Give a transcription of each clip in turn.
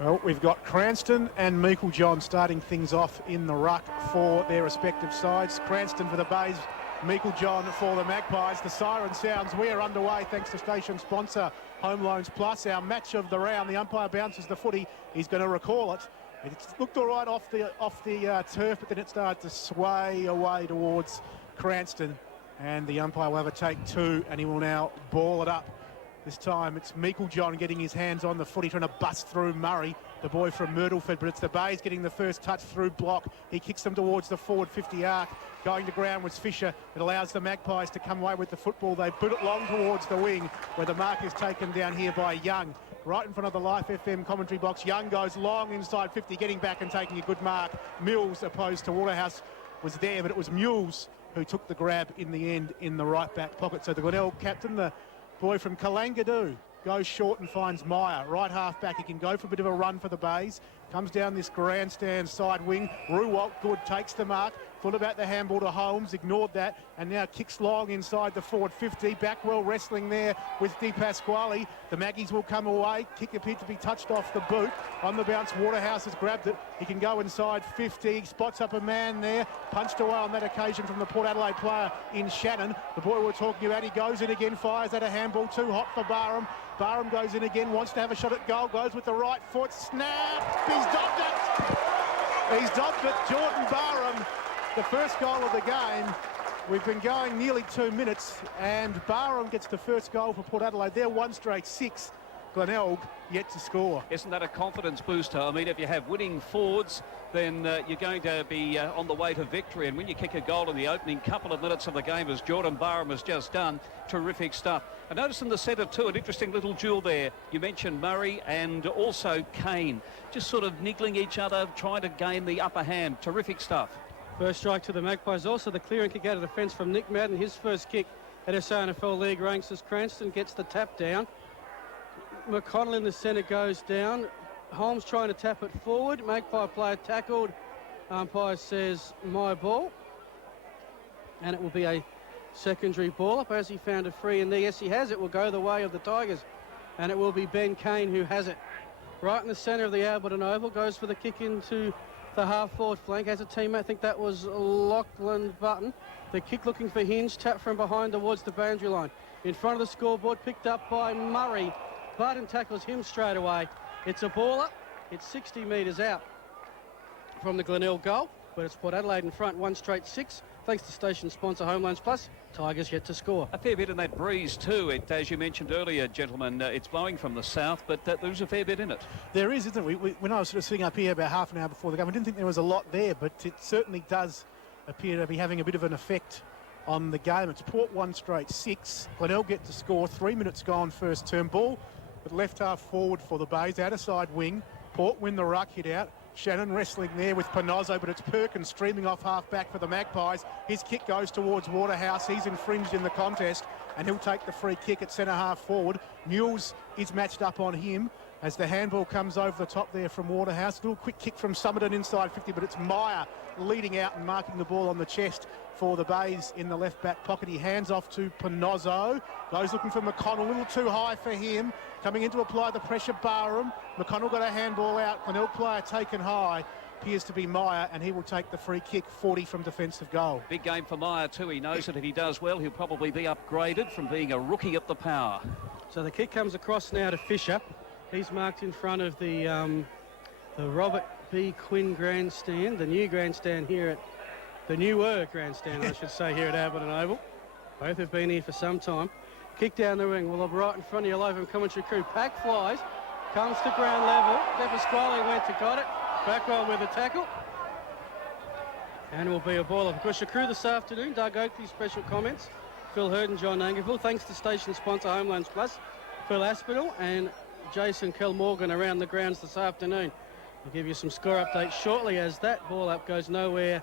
Well, we've got Cranston and Meiklejohn starting things off in the ruck for their respective sides. Cranston for the Bays, Meiklejohn for the Magpies. The siren sounds. We are underway thanks to station sponsor Home Loans Plus. Our match of the round. The umpire bounces the footy. He's going to recall it. It looked all right off the turf, but then it started to sway away towards Cranston. And the umpire will have a take two, and he will now ball it up. This time it's Meiklejohn getting his hands on the footy, trying to bust through Murray, the boy from Myrtleford, but it's the Bays getting the first touch through block. He kicks them towards the forward 50 arc. Going to ground was Fisher. It allows the Magpies to come away with the football. They put it long towards the wing, where the mark is taken down here by Young. Right in front of the Life FM commentary box. Young goes long inside 50, getting back and taking a good mark. Mills, opposed to Waterhouse, was there, but it was Mules who took the grab in the end in the right back pocket. So the Glenelg captain, the boy from Kalangadoo, goes short and finds Meyer. Right half back, he can go for a bit of a run for the Bays. Comes down this grandstand side wing. Ruwalt, good, takes the mark. Thought about the handball to Holmes, ignored that, and now kicks long inside the forward 50. Backwell wrestling there with Di Pasquale. The Maggies will come away. Kick appeared to be touched off the boot. On the bounce, Waterhouse has grabbed it. He can go inside 50. Spots up a man there. Punched away on that occasion from the Port Adelaide player in Shannon. The boy we're talking about, he goes in again, fires at a handball. Too hot for Barham. Barham goes in again, wants to have a shot at goal. Goes with the right foot. Snap! He's dobbed it! He's dobbed it. Jordan Barham. The first goal of the game. We've been going nearly 2 minutes, and Barham gets the first goal for Port Adelaide. They're 1 straight 6. Glenelg yet to score. Isn't that a confidence booster? I mean, if you have winning forwards, then you're going to be on the way to victory. And when you kick a goal in the opening couple of minutes of the game, as Jordan Barham has just done, terrific stuff. I noticed in the centre too, an interesting little duel there. You mentioned Murray and also Kane, just sort of niggling each other, trying to gain the upper hand. Terrific stuff. First strike to the Magpies. Also the clearing kick out of defence from Nick Madden. His first kick at SANFL League ranks as Cranston gets the tap down. McConnell in the centre goes down. Holmes trying to tap it forward. Magpie player tackled. Umpire says my ball. And it will be a secondary ball up. As he found a free in there. Yes, he has. It will go the way of the Tigers. And it will be Ben Kane who has it. Right in the centre of the Alberton Oval. Goes for the kick into the half-forward flank. Has a teammate. I think that was Lachlan Button. The kick looking for Hinge. Tap from behind towards the boundary line. In front of the scoreboard. Picked up by Murray. Button tackles him straight away. It's a baller. It's 60 metres out from the Glenelg goal, but it's Port Adelaide in front, 1 straight 6. Thanks to station sponsor Home Loans Plus. Tigers yet to score. A fair bit in that breeze too. As you mentioned earlier, gentlemen, it's blowing from the south, but there's a fair bit in it. There is, isn't it? When I was sort of sitting up here about half an hour before the game, I didn't think there was a lot there, but it certainly does appear to be having a bit of an effect on the game. It's Port 1 straight 6. Glenelg get to score. 3 minutes gone first term. Ball but left half forward for the Bays, outer side wing. Port win the ruck, hit out. Shannon wrestling there with Panozzo, but it's Perkins streaming off half back for the Magpies. His kick goes towards Waterhouse. He's infringed in the contest, and he'll take the free kick at centre half forward. Mules is matched up on him as the handball comes over the top there from Waterhouse. A little quick kick from Summerton inside 50, but it's Meyer leading out and marking the ball on the chest for the Bays in the left back pocket. He hands off to Panozzo. Goes looking for McConnell, a little too high for him. Coming in to apply the pressure, Barham. McConnell got a handball out. Glenelg player taken high. Appears to be Meyer, and he will take the free kick, 40 from defensive goal. Big game for Meyer too. He knows that if he does well, he'll probably be upgraded from being a rookie at the power. So the kick comes across now to Fisher. He's marked in front of the Robert B. Quinn grandstand, the new grandstand here at the newer grandstand, I should say, here at Alberton Oval. Both have been here for some time. Kick down the wing. Well, right in front of your live commentary crew. Pack flies, comes to ground level. De Pasquale went to got it. Backwell with a tackle. And it will be a ball. Of course, your crew this afternoon, Doug Oakley, special comments. Phil Hurd and John Nangerville. Thanks to station sponsor Home Loans Plus. Phil Aspinall and Jason Kell-Morgan around the grounds this afternoon. We'll give you some score updates shortly as that ball up goes nowhere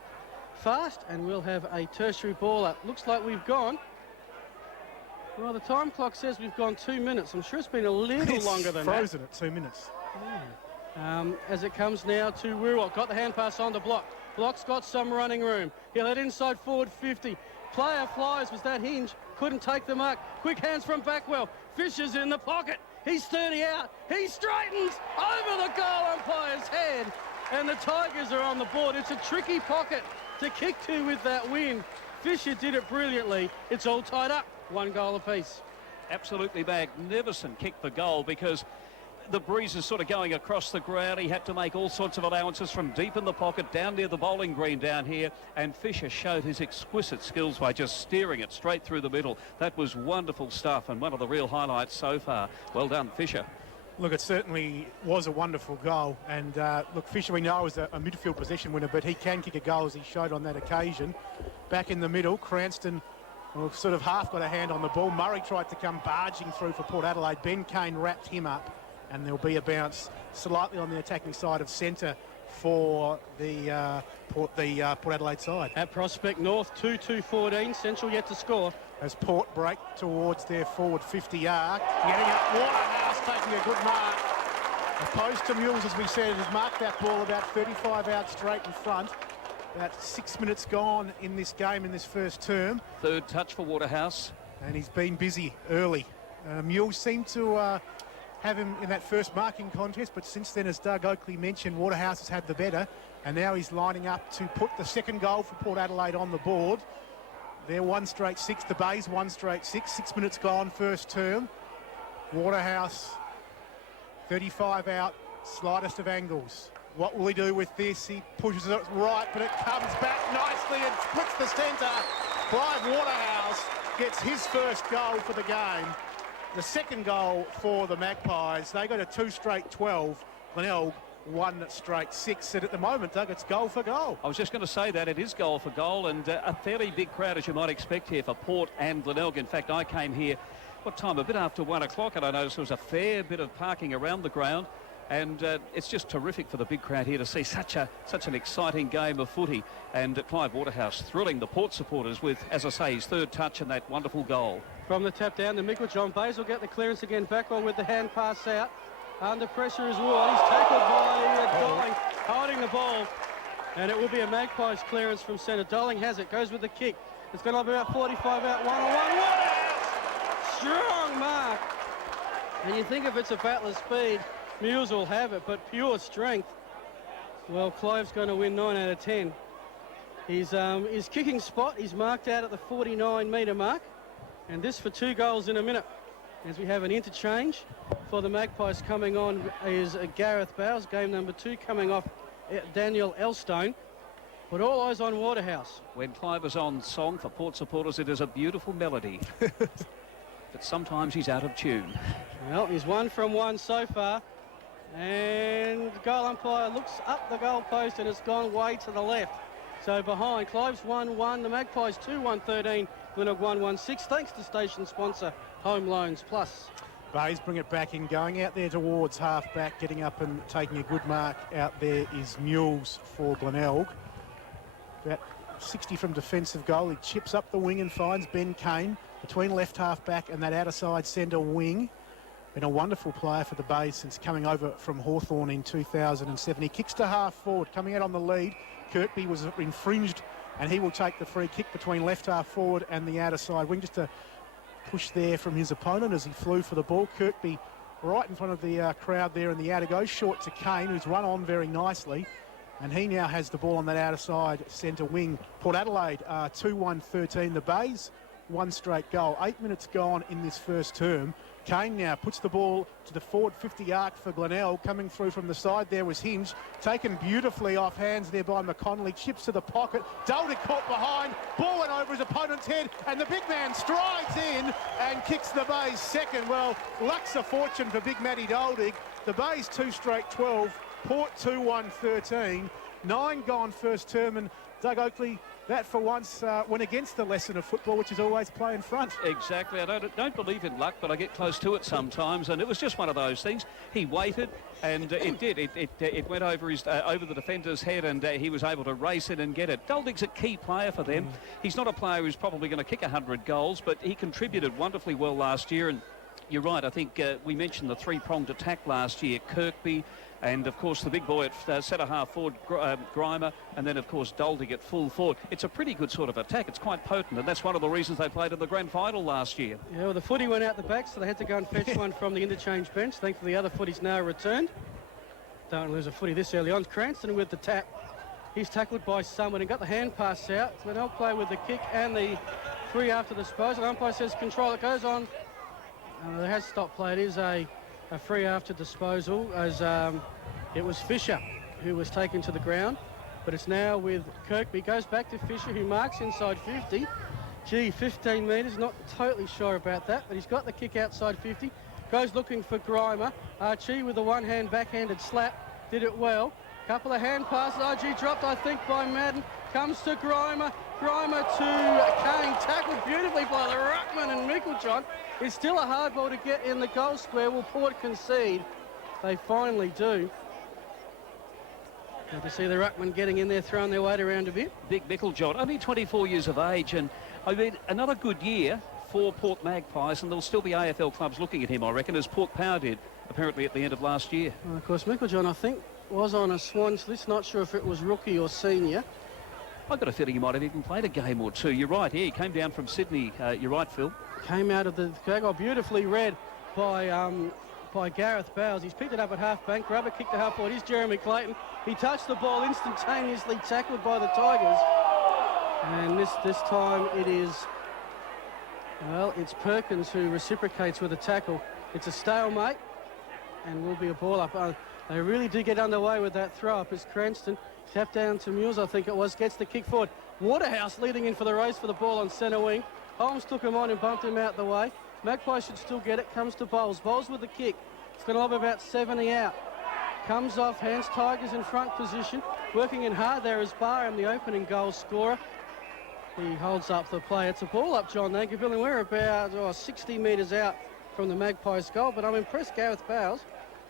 fast, and we'll have a tertiary ball up. Looks like we've gone. Well, the time clock says we've gone 2 minutes. I'm sure it's been a little longer than that. It's frozen at 2 minutes. Yeah. As it comes now to Ruwalt. Got the hand pass on the block. Block's got some running room. He'll head inside forward 50. Player flies. Was that Hinge? Couldn't take the mark. Quick hands from Backwell. Fisher's in the pocket. He's 30 out. He straightens over the goal umpire's head. And the Tigers are on the board. It's a tricky pocket to kick to with that win. Fisher did it brilliantly. It's all tied up. 1 goal apiece. Absolutely magnificent kick for goal, because the breeze is sort of going across the ground. He had to make all sorts of allowances from deep in the pocket down near the bowling green down here, and Fisher showed his exquisite skills by just steering it straight through the middle. That was wonderful stuff, and one of the real highlights so far. Well done, Fisher. Look, it certainly was a wonderful goal, and look, Fisher we know is a midfield possession winner, but he can kick a goal, as he showed on that occasion. Back in the middle, Cranston sort of half got a hand on the ball. Murray tried to come barging through for Port Adelaide. Ben Kane wrapped him up, and there'll be a bounce slightly on the attacking side of centre for the Port Adelaide side. At Prospect North, 2-2-14. Central yet to score. As Port break towards their forward 50 arc. Getting it, Waterhouse taking a good mark. Opposed to Mules, as we said, has marked that ball about 35 out straight in front. About 6 minutes gone in this game in this first term. Third touch for Waterhouse. And he's been busy early. Mules seemed to have him in that first marking contest, but since then, as Doug Oakley mentioned, Waterhouse has had the better, and now he's lining up to put the second goal for Port Adelaide on the board. They're 1 straight 6, the Bays 1 straight 6. 6 minutes gone first term. Waterhouse 35 out, slightest of angles. What will he do with this? He pushes it right, but it comes back nicely and splits the centre. Clive Waterhouse gets his first goal for the game. The second goal for the Magpies. They got a 2 straight 12. Glenelg 1 straight 6. And at the moment, Doug, it's goal for goal. I was just going to say that it is goal for goal, and a fairly big crowd, as you might expect here, for Port and Glenelg. In fact, I came here, what time? A bit after 1 o'clock, and I noticed there was a fair bit of parking around the ground. And it's just terrific for the big crowd here to see such an exciting game of footy. And Clive Waterhouse thrilling the Port supporters with, as I say, his third touch and that wonderful goal. From the tap down, the Mickle John Bays will get the clearance again. Back on with the hand pass out. Under pressure as well. He's tackled by Doling, holding the ball. And it will be a Magpies clearance from centre. Doling has it, goes with the kick. It's going to be about 45 out, 1-on-1. Waterhouse! Strong mark. And you think if it's a battle of speed, Mules will have it, but pure strength. Well, Clive's going to win 9 out of 10. His kicking spot, he's marked out at the 49-metre mark. And this for 2 goals in a minute. As we have an interchange for the Magpies coming on is Gareth Bowes, game number 2, coming off Daniel Elstone. But all eyes on Waterhouse. When Clive is on song for Port supporters, it is a beautiful melody. But sometimes he's out of tune. Well, he's 1 from 1 so far. And goal umpire looks up the goal post, and it's gone way to the left. So behind, Clive's 1-1, the Magpies 2-1-13, Glenelg 1-1-6, thanks to station sponsor Home Loans Plus. Bays bring it back in, going out there towards half-back, getting up and taking a good mark out there is Mules for Glenelg. About 60 from defensive goal. He chips up the wing and finds Ben Kane between left half-back and that outer-side centre wing. Been a wonderful player for the Bays since coming over from Hawthorn in 2007. He kicks to half forward, coming out on the lead. Kirkby was infringed, and he will take the free kick between left half forward and the outer side wing. Just a push there from his opponent as he flew for the ball. Kirkby right in front of the crowd there in the outer, goes short to Kane, who's run on very nicely. And he now has the ball on that outer side centre wing. Port Adelaide 2-1-13. The Bays 1 straight goal. 8 minutes gone in this first term. Kane now puts the ball to the forward 50 arc for Glenelg. Coming through from the side there was Hinge. Taken beautifully off hands there by McConnelly. Chips to the pocket. Daldick caught behind. Ball went over his opponent's head. And the big man strides in and kicks the Bays second. Well, luck's a fortune for big Matty Daldick. The Bays 2 straight 12. Port 2-1-13. 9 gone first term. And Doug Oakley, that for once went against the lesson of football, which is always play in front. Exactly. I don't believe in luck, but I get close to it sometimes, and it was just one of those things. He waited, and it did. It went over over the defender's head, and he was able to race it and get it. Daldick's a key player for them. He's not a player who's probably going to kick 100 goals, but he contributed wonderfully well last year. And you're right, I think we mentioned the 3-pronged attack last year. Kirkby, And, of course, the big boy at centre-half forward, Grimer, and then, of course, Dolding at full forward. It's a pretty good sort of attack. It's quite potent, and that's one of the reasons they played in the grand final last year. Yeah, well, the footy went out the back, so they had to go and fetch one from the interchange bench. Thankfully, the other footy's now returned. Don't lose a footy this early on. Cranston with the tap. He's tackled by someone and got the hand pass out. Glenelg play with the kick and the free after disposal. The umpire says control. It goes on. There has stopped play. It is a free after disposal, as it was Fisher who was taken to the ground. But it's now with Kirkby. Goes back to Fisher, who marks inside 50. Gee, 15 metres. Not totally sure about that, but he's got the kick outside 50. Goes looking for Grimer. Archie with a one-hand backhanded slap. Did it well. Couple of hand passes. RG dropped, I think, by Madden. Comes to Grimer. Grimer to Kane. Tackled beautifully by the ruckman, and Meiklejohn. It's still a hard ball to get in the goal square. Will Port concede? They finally do. Good to see the ruckman getting in there, throwing their weight around a bit. Big Meiklejohn, only 24 years of age, and I mean, another good year for Port Magpies, and there'll still be AFL clubs looking at him, I reckon, as Port Power did, apparently, at the end of last year. Well, of course, Meiklejohn, I think, was on a Swans list. Not sure if it was rookie or senior. I've got a feeling he might have even played a game or two. You're right, he came down from Sydney. You're right, Phil. Came out of the goal, beautifully read by Gareth Bowles. He's picked it up at half-bank. Rubber kicked to half-forward. Here's Jeremy Clayton. He touched the ball, instantaneously tackled by the Tigers. And this time it is, well, it's Perkins who reciprocates with a tackle. It's a stalemate and will be a ball up. They really do get underway with that throw-up as Cranston, tapped down to Mules, I think it was, gets the kick forward. Waterhouse leading in for the race for the ball on centre wing. Holmes took him on and bumped him out the way. Magpie should still get it. Comes to Bowles. Bowles with the kick. It's going to lob about 70 out. Comes off hands. Tigers in front position. Working in hard there is Barham, the opening goal scorer. He holds up the play. It's a ball up, John Nankiville, and we're about 60 metres out from the Magpies goal. But I'm impressed, Gareth Bowles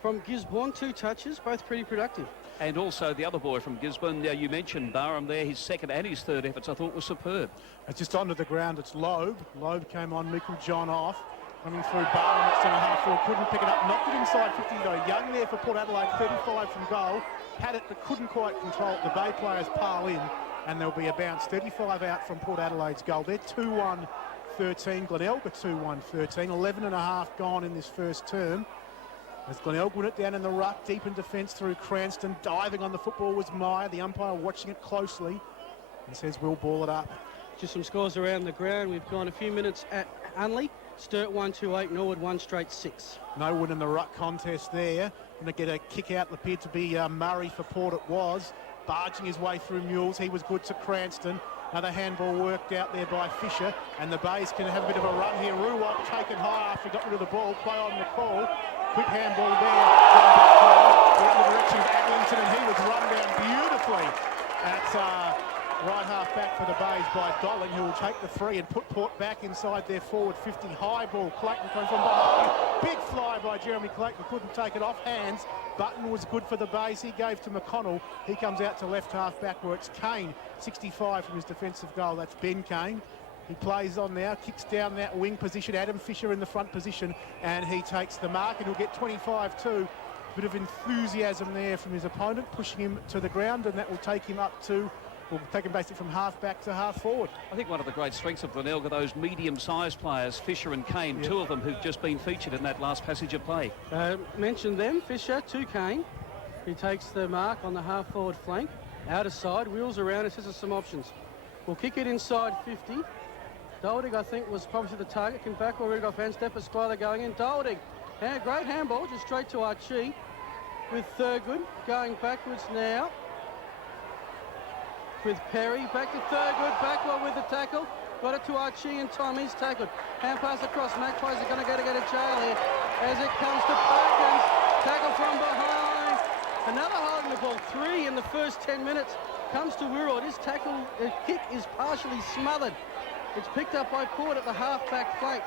from Gisborne. 2 touches, both pretty productive. And also the other boy from Gisborne, you mentioned Barham there, his second and his third efforts, I thought, was superb. It's just onto the ground, it's Loeb. Loeb came on, Meiklejohn off. Coming through Barham at centre-half forward, couldn't pick it up, knocked it inside 50 though. Young there for Port Adelaide, 35 from goal. Had it but couldn't quite control it. The Bay players pile in, and there'll be a bounce. 35 out from Port Adelaide's goal. They're 2-1-13. Glenelg are 2-1-13. 11.5 gone in this first term. As Glenelg won it down in the ruck, deep in defence through Cranston. Diving on the football was Meyer. The umpire watching it closely and says we'll ball it up. Just some scores around the ground. We've gone a few minutes at Unley. Sturt 1-2-8, Norwood 1-6. No win in the ruck contest there. Going to get a kick out. Appeared to be Murray for Port. It was. Barging his way through Mules. He was good to Cranston. Another handball worked out there by Fisher. And the Bays can have a bit of a run here. Ruwak taken high after he got rid of the ball. Play on the call. Quick handball there. Going in the direction of Adlington, and he was run down beautifully at right half back for the Bays by Dolling, who will take the free and put Port back inside their forward 50. High ball. Clayton comes from behind. Big fly by Jeremy Clayton. Couldn't take it off hands. Button was good for the Bays. He gave to McConnell. He comes out to left half back where it's Kane. 65 from his defensive goal. That's Ben Kane. He plays on now, kicks down that wing position. Adam Fisher in the front position, and he takes the mark, and he'll get 25-2. Bit of enthusiasm there from his opponent, pushing him to the ground, and that will take him up to, will take him basically from half back to half forward. I think one of the great strengths of Glenelg are those medium-sized players, Fisher and Kane, yep. 2 of them who've just been featured in that last passage of play. Mentioned them, Fisher to Kane. He takes the mark on the half-forward flank. Out of side, wheels around, it says some options. We'll kick it inside 50. Dolding, I think, was probably the target. Can back or rig off hand. Step Esquire going in. Dolding. And great handball, just straight to Archie. With Thurgood going backwards now. With Perry. Back to Thurgood. Backward with the tackle. Got it to Archie in time. He's tackled. Hand pass across. Magpies are going to go to get a jail here. As it comes to Perkins. Tackle from behind. Another holding the ball. 3 in the first 10 minutes. Comes to Wirral. His tackle, kick is partially smothered. It's picked up by Port at the half-back flank.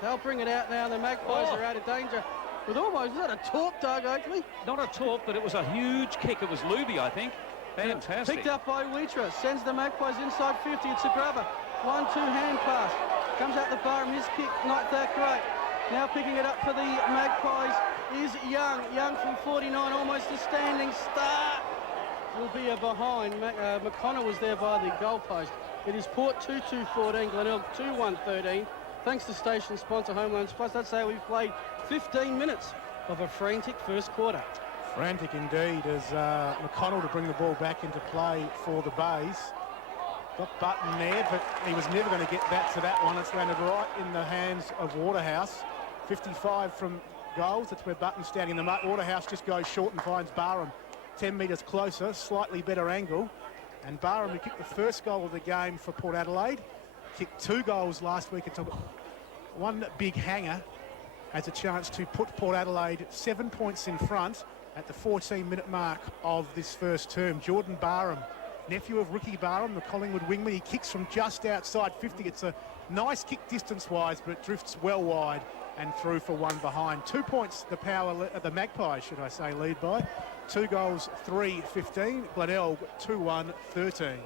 They'll bring it out now. The Magpies are out of danger. With almost, is that a torp, Doug Oakley? Not a torp, but it was a huge kick. It was Luby, I think. Fantastic. Picked up by Wheatra. Sends the Magpies inside 50. It's a grubber. 1-2 hand pass. Comes out the bar, and his kick not that great. Now picking it up for the Magpies is Young. Young from 49, almost a standing start. Will be a behind. McConnell was there by the goalpost. It is Port 2-2-14, Glenelg 2-1-13. Thanks to station sponsor Home Loans Plus. I'd say we've played 15 minutes of a frantic first quarter. Frantic indeed as McConnell to bring the ball back into play for the Bays. Got Button there, but he was never going to get that to that one. It's landed right in the hands of Waterhouse. 55 from goals. That's where Button's standing in the muck. Waterhouse just goes short and finds Barham 10 metres closer, slightly better angle. And Barham, who kicked the first goal of the game for Port Adelaide, kicked 2 goals last week. It's one big hanger, has a chance to put Port Adelaide 7 points in front at the 14-minute mark of this first term. Jordan Barham, nephew of Ricky Barham, the Collingwood wingman. He kicks from just outside 50. It's a nice kick distance-wise, but it drifts well wide and through for one behind. 2 points the Magpies, should I say, lead by. 2 goals, 3-15. Glenelg 2-1-13.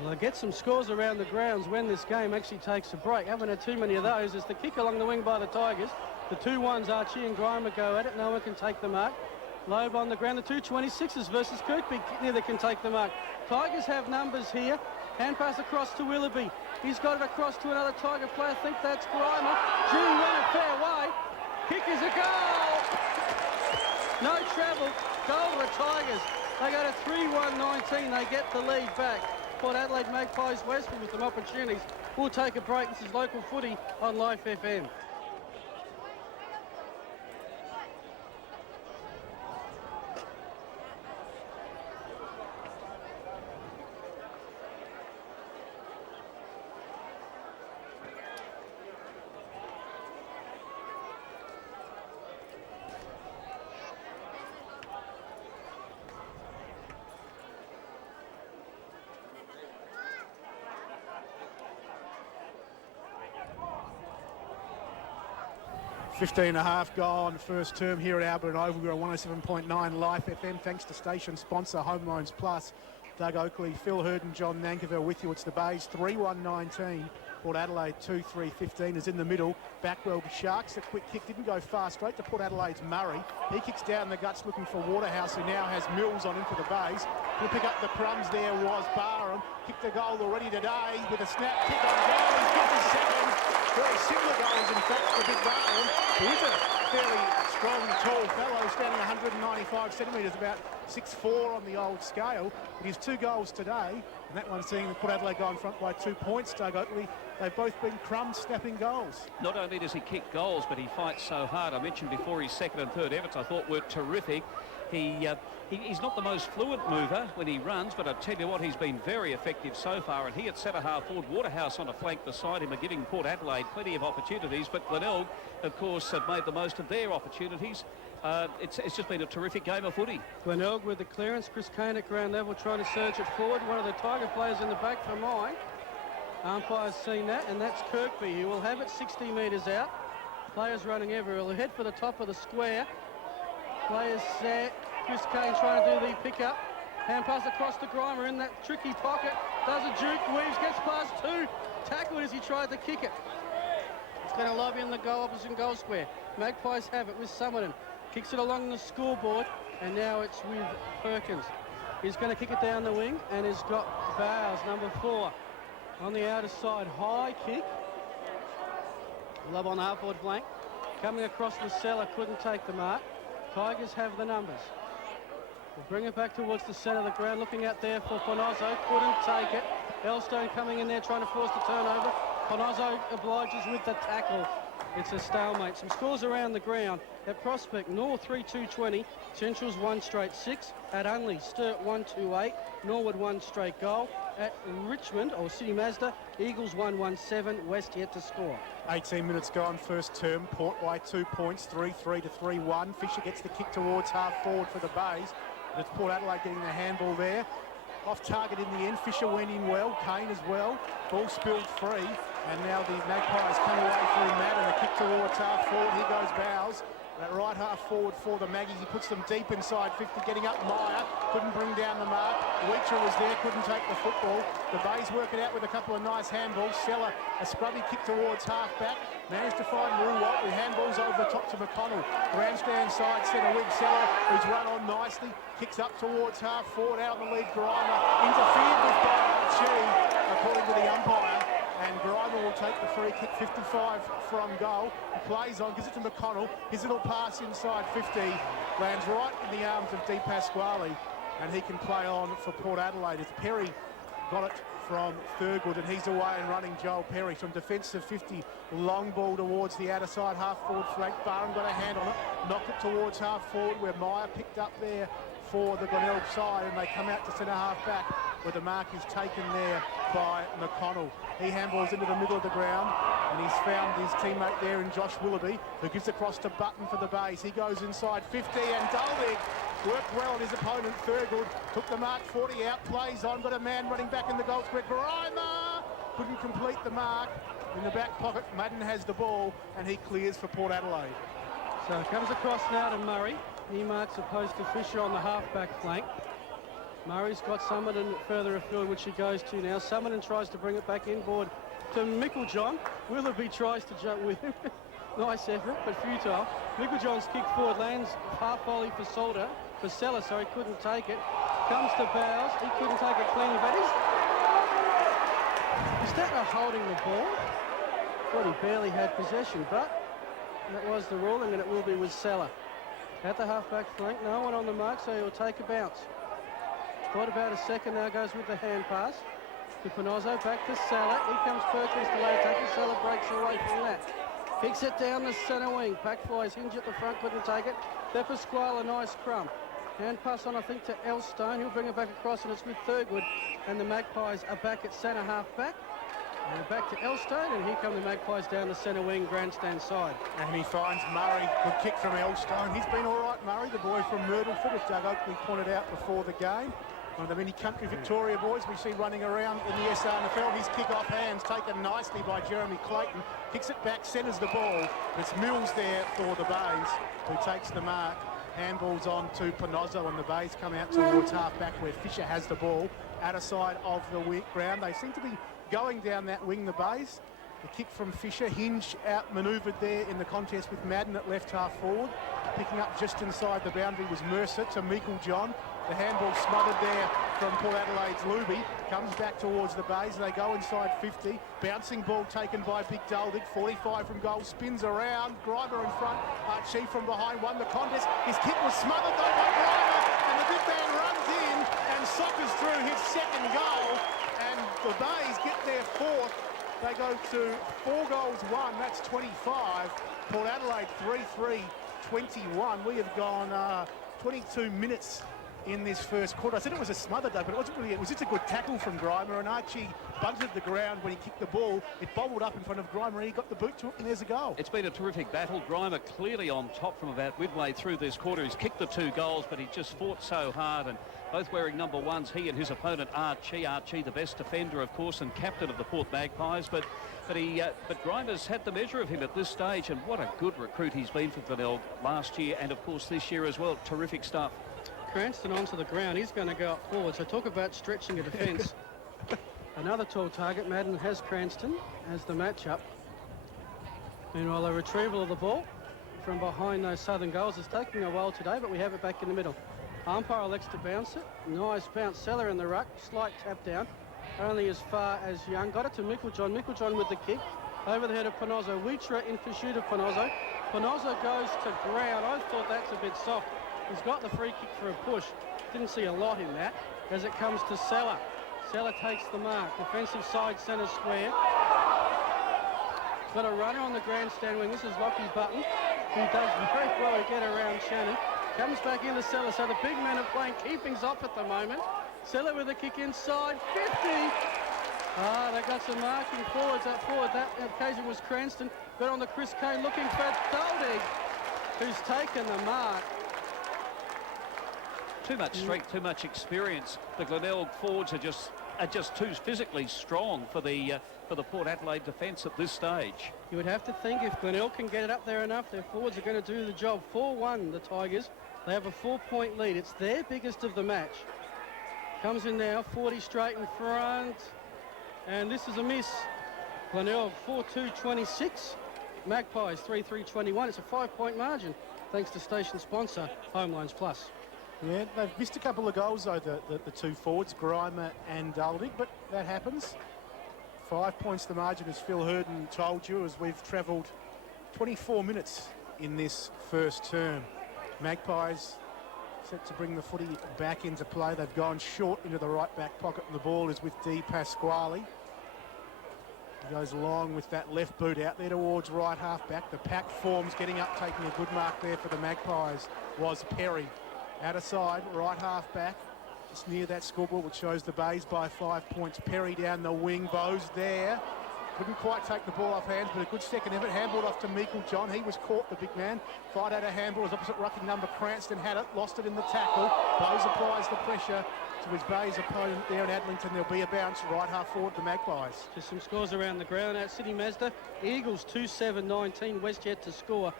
Well, they get some scores around the grounds when this game actually takes a break. Haven't had too many of those. As the kick along the wing by the Tigers. The 2-1s, Archie and Grimer go at it. No one can take the mark. Loeb on the ground. The 2-26s versus Kirkby. Neither can take the mark. Tigers have numbers here. Hand pass across to Willoughby. He's got it across to another Tiger player. I think that's Grimer. June run it fair way. Kick is a goal. No travel. Goal to the Tigers. They go to 3-1-19. They get the lead back. Port Adelaide Magpies Westwood with some opportunities. We'll take a break. This is local footy on Life FM. .5 gone first term here at Albert Oval. We're on 107.9 Life FM. Thanks to station sponsor Home Loans Plus. Doug Oakley, Phil Hurd and John Nankerville with you. It's the Bays 3-1-19. Port Adelaide 2-3-15 is in the middle. Backwell to Sharks. A quick kick didn't go far. Straight to Port Adelaide's Murray. He kicks down the guts looking for Waterhouse, who now has Mills on into the Bays. He'll pick up the crumbs. There was Barham. Kicked a goal already today with a snap kick on goal. He's got his second. Very similar goals, in fact, for Big Barham, who is a fairly strong, tall fellow, standing 195 centimetres, about 6'4" on the old scale. But his 2 goals today, and that one seeing the Port Adelaide go in front by 2 points, Doug Oakley, they've both been crumb-snapping goals. Not only does he kick goals, but he fights so hard. I mentioned before his second and third efforts I thought were terrific. He's not the most fluent mover when he runs, but I tell you what, he's been very effective so far. And he at centre-half forward, Waterhouse on a flank beside him are giving Port Adelaide plenty of opportunities. But Glenelg, of course, have made the most of their opportunities. It's just been a terrific game of footy. Glenelg with the clearance. Chris Kane at ground level trying to surge it forward. One of the Tiger players in the back for mine. Umpire's seen that, and that's Kirkby. He will have it 60 metres out. Players running everywhere. He'll head for the top of the square. Players set. Chris Kane trying to do the pick-up. Hand pass across to Grimer in that tricky pocket. Does a juke, weaves, gets past 2. Tackled as he tried to kick it. It's going to lob in the goal, opposite goal square. Magpies have it with Summerton. Kicks it along the scoreboard, and now it's with Perkins. He's going to kick it down the wing, and he's got Bowes, number 4, on the outer side. High kick. Lob on the half-forward flank. Coming across the cellar, couldn't take the mark. Tigers have the numbers. We'll bring it back towards the centre of the ground, looking out there for Ponozzo, couldn't take it. Elstone coming in there trying to force the turnover. Ponozzo obliges with the tackle. It's a stalemate. Some scores around the ground. At Prospect, North 3-2-20, Central's 1 straight 6. At Unley, Sturt 1-2-8, Norwood 1 straight goal. At Richmond, or City Mazda, Eagles 1-1-7, West yet to score. 18 minutes gone first term. Port by 2 points, 3-3 to 3-1. Fisher gets the kick towards half forward for the Bays. It's Port Adelaide getting the handball there. Off target in the end. Fisher went in well. Kane as well. Ball spilled free. And now the Magpies come away through Matt, and the kick towards half forward. Here goes Bowes. That right half forward for the Maggies. He puts them deep inside 50, getting up Meyer. Couldn't bring down the mark. Weecher was there, couldn't take the football. The Bays working out with a couple of nice handballs. Seller, a scrubby kick towards half-back. Managed to find Ruwalt with handballs over the top to McConnell. Grandstand side, centre wing Seller, who's run on nicely. Kicks up towards half-forward, out on the lead, Grimer. Interfered with by Archie, according to the umpire. And Grimer will take the free kick, 55 from goal. He plays on, gives it to McConnell. His little pass inside 50 lands right in the arms of Di Pasquale, and he can play on for Port Adelaide. As Perry got it from Thurgood, and he's away and running Joel Perry from defensive 50. Long ball towards the outer side, half-forward flank. Barham got a hand on it, knocked it towards half-forward, where Meyer picked up there for the Glenelg side, and they come out to centre half-back, where the mark is taken there by McConnell. He handballs into the middle of the ground, and he's found his teammate there in Josh Willoughby, who gives across to Button for the base. He goes inside 50, and Duldig worked well on his opponent. Thurgood took the mark 40 out, plays on, got a man running back in the goal square. Grimer couldn't complete the mark. In the back pocket, Madden has the ball, and he clears for Port Adelaide. So it comes across now to Murray. He marks opposed to Fisher on the half-back flank. Murray's got Summerton further afield, which he goes to now. Summerton tries to bring it back inboard to Micklejohn. Willoughby tries to jump with him. Nice effort, but futile. Micklejohn's kick forward lands half volley for Seller, so he couldn't take it. Comes to Bowes. He couldn't take it cleanly, but is that not holding the ball? Thought he barely had possession, but that was the ruling, and it will be with Seller. At the half-back flank, no one on the mark, so he'll take a bounce. Got about a second now, goes with the hand pass to Panozzo, back to Seller. Here comes Perkins to lay tackle. Seller breaks away from that. Kicks it down the centre wing. Pack flies, hinge at the front, couldn't take it. De Pasquale, a nice crumb. Hand pass on, I think, to Elstone. He'll bring it back across, and it's with Thurgood. And the Magpies are back at centre half-back. And back to Elstone, and here come the Magpies down the centre wing, grandstand side. And he finds Murray. Good kick from Elstone. He's been all right, Murray, the boy from Myrtleford, as Doug Oakley pointed out before the game. One of the many country Victoria boys we see running around in the SANFL. His kick-off hands taken nicely by Jeremy Clayton. Kicks it back, centres the ball. It's Mills there for the Bays, who takes the mark. Handballs on to Panozzo, and the Bays come out towards half-back, where Fisher has the ball. Outer side of the ground. They seem to be going down that wing, the Bays. The kick from Fisher, Hinge out-manoeuvred there in the contest with Madden at left half forward. Picking up just inside the boundary was Mercer to Meikle-John. The handball smothered there from Port Adelaide's Luby. Comes back towards the Bays. They go inside 50. Bouncing ball taken by Big Duldig. 45 from goal. Spins around. Grimer in front. Archie from behind won the contest. His kick was smothered though by Grimer. And the big man runs in and soccers through his second goal. And the Bays get their fourth. They go to 4 goals, 1. That's 25. Port Adelaide 3-3-21. We have gone 22 minutes in this first quarter. I said it was a smother day, but it wasn't really. It was just a good tackle from Grimer, and Archie bunted the ground when he kicked the ball. It bobbled up in front of Grimer, and he got the boot to it, and there's a goal. It's been a terrific battle. Grimer clearly on top from about midway through this quarter. He's kicked the 2 goals, but he just fought so hard, and both wearing number 1s, he and his opponent Archie. Archie, the best defender, of course, and captain of the Port Magpies, but Grimer's had the measure of him at this stage, and what a good recruit he's been for Glenelg last year, and of course this year as well. Terrific stuff. Cranston onto the ground. He's going to go up forward. So talk about stretching a defence. Another tall target. Madden has Cranston as the matchup. Meanwhile, a retrieval of the ball from behind those southern goals is taking a while today, but we have it back in the middle. Umpire elects to bounce it. Nice bounce. Seller in the ruck. Slight tap down. Only as far as Young. Got it to Meikle-John. Meikle-John with the kick. Over the head of Panozzo. Weecher in pursuit of Panozzo. Panozzo goes to ground. I thought that's a bit soft. He's got the free kick for a push. Didn't see a lot in that as it comes to Seller. Seller takes the mark. Defensive side centre square. Got a runner on the grandstand wing. This is Lockie Button, who does very well to get around Shannon. Comes back into Seller. So the big men are playing keepings off at the moment. Seller with a kick inside. 50. They got some marking forwards up forward. That occasion was Cranston. Got on the Chris Kane looking for Duldig, who's taken the mark. Too much strength, too much experience. The Glenelg forwards are just are just too physically strong for the Port Adelaide defence at this stage. You would have to think if Glenelg can get it up there enough, their forwards are going to do the job. 4-1, the Tigers. They have a 4-point lead. It's their biggest of the match. Comes in now, 40 straight in front. And this is a miss. Glenelg 4-2-26. Magpies 3-3-21. It's a 5-point margin, thanks to station sponsor, Home Loans Plus. Yeah, they've missed a couple of goals, though, the two forwards, Grimer and Duldig, but that happens. 5 points the margin, as Phil Hurden told you, as we've travelled 24 minutes in this first term. Magpies set to bring the footy back into play. They've gone short into the right back pocket, and the ball is with Di Pasquale. He goes along with that left boot out there towards right half back. The pack forms getting up, taking a good mark there for the Magpies was Perry. Out of side, right half back, just near that scoreboard, which shows the Bays by 5 points. Perry down the wing, Bowes there. Couldn't quite take the ball off hands, but a good second effort. Handballed off to Meikle John. He was caught, the big man. Fired out a handball as opposite rucking number Cranston had it, lost it in the tackle. Bowes applies the pressure to his Bays opponent there in Adlington. There'll be a bounce right half forward, the Magpies. Just some scores around the ground. At Sydney Mazda, Eagles 2-7-19, West yet to score.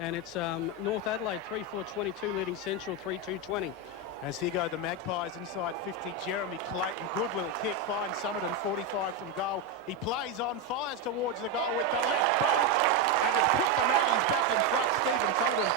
And it's North Adelaide 3-4-22 leading Central 3-2-20. As here go the Magpies inside 50. Jeremy Clayton, good little kick, finds Somerton 45 from goal. He plays on, fires towards the goal with the left boot, and has put the Maggies back in front. Stephen Somerton,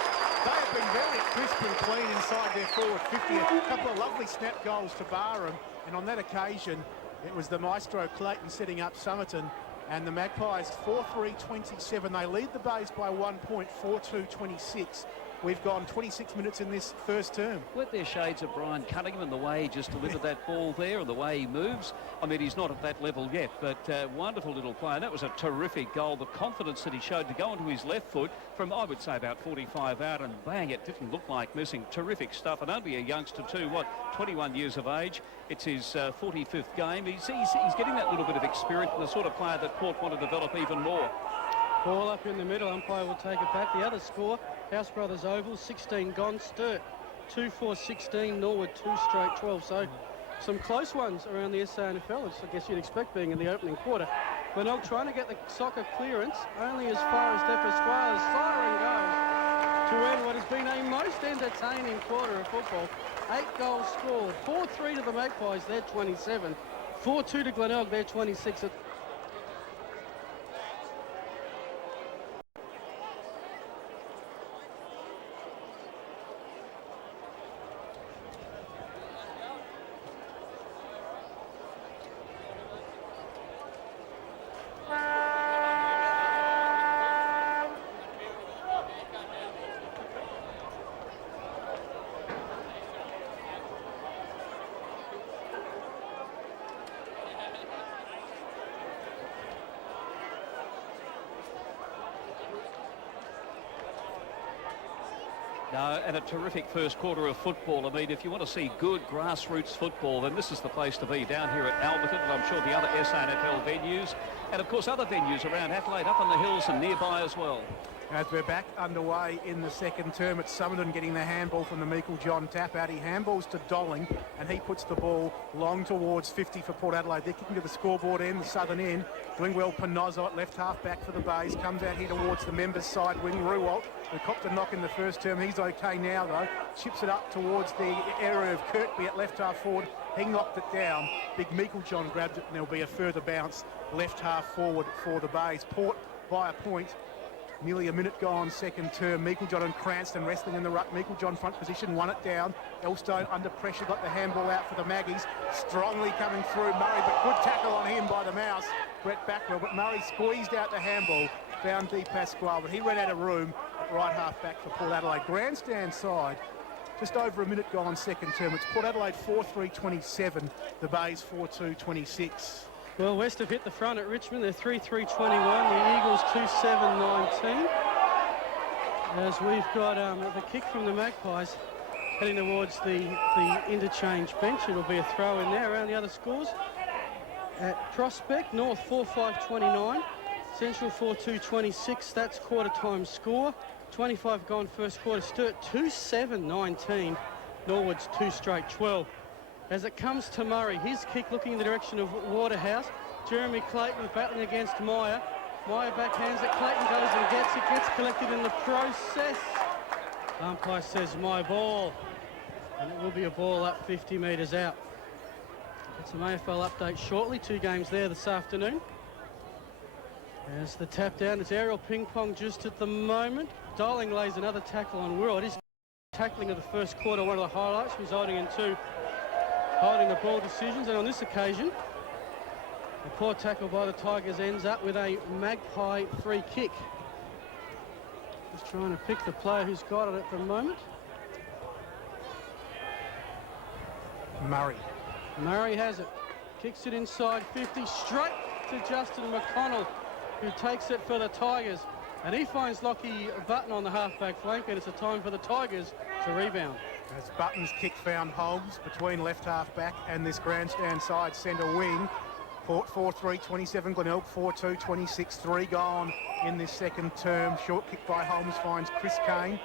they have been very crisp and clean inside their forward 50. A couple of lovely snap goals to Barham, and on that occasion it was the maestro Clayton setting up Somerton. And the Magpies 4-3-27. They lead the Bays by 1 point, 4-2-26. We've gone 26 minutes in this first term. Weren't there shades of Brian Cunningham and the way he just delivered that ball there and the way he moves? I mean, he's not at that level yet, but wonderful little play. And that was a terrific goal. The confidence that he showed to go onto his left foot from, I would say, about 45 out, and bang, it didn't look like missing. Terrific stuff. And only a youngster too, 21 years of age. It's his 45th game. He's getting that little bit of experience and the sort of player that Port want to develop even more. Ball up in the middle, umpire will take it back. The other score, House Brothers Oval, 16 gone. Sturt 2-4-16, Norwood 2 straight 12. So some close ones around the SANFL, as I guess you'd expect being in the opening quarter. Glenelg trying to get the soccer clearance, only as far as De Pasquale. Siren goes to end what has been a most entertaining quarter of football. 8 goals scored, 4-3 to the Magpies, they're 27. 4-2 to Glenelg, they're 26. No, and a terrific first quarter of football. I mean, if you want to see good grassroots football, then this is the place to be, down here at Alberton, and I'm sure the other SANFL venues, and of course other venues around Adelaide, up on the hills and nearby as well. As we're back underway in the second term, it's Somerton getting the handball from the Meikle John tap out. He handballs to Dolling, and he puts the ball long towards 50 for Port Adelaide. They're kicking to the scoreboard end, the southern end. Doing well, Panozzo at left half back for the Bays. Comes out here towards the members' side wing. Ruwalt, who copped a knock in the first term. He's okay now, though. Chips it up towards the area of Kirkby at left half forward. He knocked it down. Big Meikle John grabbed it, and there'll be a further bounce left half forward for the Bays. Port by a point. Nearly a minute gone, second term. Meikle John and Cranston wrestling in the ruck. Meikle John front position, won it down. Elstone under pressure, got the handball out for the Maggies. Strongly coming through Murray, but good tackle on him by the Mouse, Brett Backwell. But Murray squeezed out the handball, found Di Pasquale, but he ran out of room at right half back for Port Adelaide. Grandstand side, just over a minute gone, second term. It's Port Adelaide 4-3-27, the Bays 4-2-26. Well, West have hit the front at Richmond. They're 3-3-21. The Eagles 2-7-19. As we've got the kick from the Magpies heading towards the interchange bench. It'll be a throw in there. Around the other scores at Prospect, North 4-5-29. Central 4-2-26. That's quarter time score. 25 gone first quarter. Sturt 2-7-19. Norwood's 2 straight 12. as it comes to Murray. His kick looking in the direction of Waterhouse. Jeremy Clayton battling against Meyer. Meyer backhands it. Clayton goes and gets it. Gets collected in the process. Umpire says my ball. And it will be a ball up 50 metres out. Get some AFL update shortly. 2 games there this afternoon. As the tap down, it's aerial ping pong just at the moment. Darling lays another tackle on Wirral. It is tackling of the first quarter, one of the highlights, resulting in 2 holding the ball decisions. And on this occasion, the poor tackle by the Tigers ends up with a Magpie free kick. Just trying to pick the player who's got it at the moment. Murray has it. Kicks it inside 50, straight to Justin McConnell, who takes it for the Tigers. And he finds Lockie Button on the half-back flank, and it's a time for the Tigers to rebound. As Button's kick found Holmes between left half-back and this grandstand side centre wing. Port 4-3, 27, Glenelg 4-2, 26, 3 gone in this second term. Short kick by Holmes finds Chris Kane.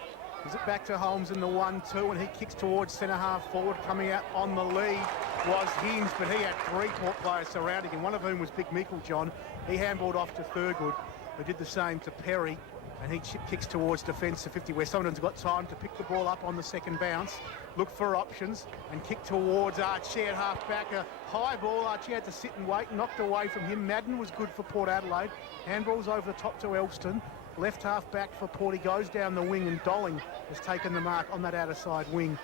Is it back to Holmes in the 1-2, and he kicks towards centre-half forward. Coming out on the lead was Hinge, but he had 3 Port players surrounding him, one of whom was Big Meiklejohn. He handballed off to Thurgood, who did the same to Perry, and he kicks towards defence to 50, where Someone's got time to pick the ball up on the second bounce, look for options, and kick towards Archie at half-back. A high ball, Archie had to sit and wait, knocked away from him. Madden was good for Port Adelaide. Handballs over the top to Elston. Left half-back for Port, he goes down the wing, and Dolling has taken the mark on that outer side wing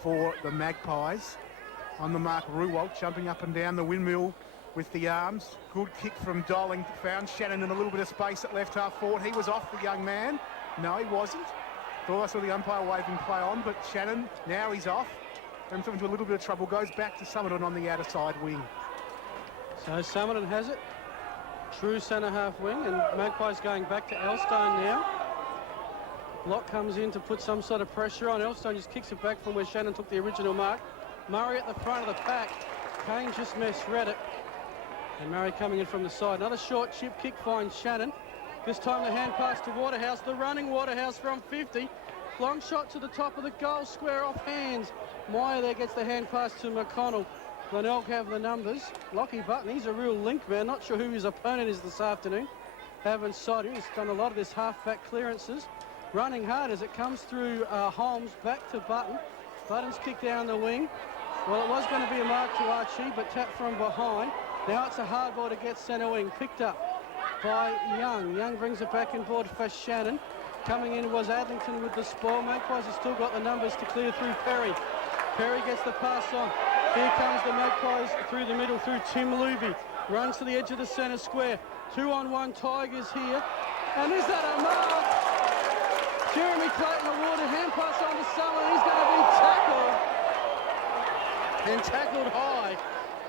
for the Magpies. On the mark, Ruwalt jumping up and down the windmill with the arms. Good kick from Dolling. Found Shannon in a little bit of space at left half forward. He was off, the young man. No, he wasn't. Thought I saw the umpire waving play on, but Shannon, now he's off. Comes into a little bit of trouble. Goes back to Summerton on the outer side wing. So Summerton has it. True centre-half wing, and Magpies going back to Elstone now. Locke comes in to put some sort of pressure on. Elstone just kicks it back from where Shannon took the original mark. Murray at the front of the pack. Kane just misread it. And Murray coming in from the side. Another short chip kick finds Shannon. This time the hand pass to Waterhouse. The running Waterhouse from 50. Long shot to the top of the goal square off hands. Meyer there gets the hand pass to McConnell. Glenelg have the numbers. Lockie Button, he's a real link man. Not sure who his opponent is this afternoon. Haven't sighted him. He's done a lot of this half-back clearances. Running hard as it comes through Holmes back to Button. Button's kick down the wing. Well, it was going to be a mark to Archie, but tapped from behind. Now it's a hard ball to get centre wing. Picked up by Young. Young brings it back inboard for Shannon. Coming in was Adlington with the spoil. Magpies have still got the numbers to clear through Perry. Perry gets the pass on. Here comes the Magpies through the middle through Tim Luby. Runs to the edge of the centre square. 2-on-1 Tigers here. And is that a mark? Jeremy Clayton awarded hand pass on to someone. He's going to be tackled. And tackled high.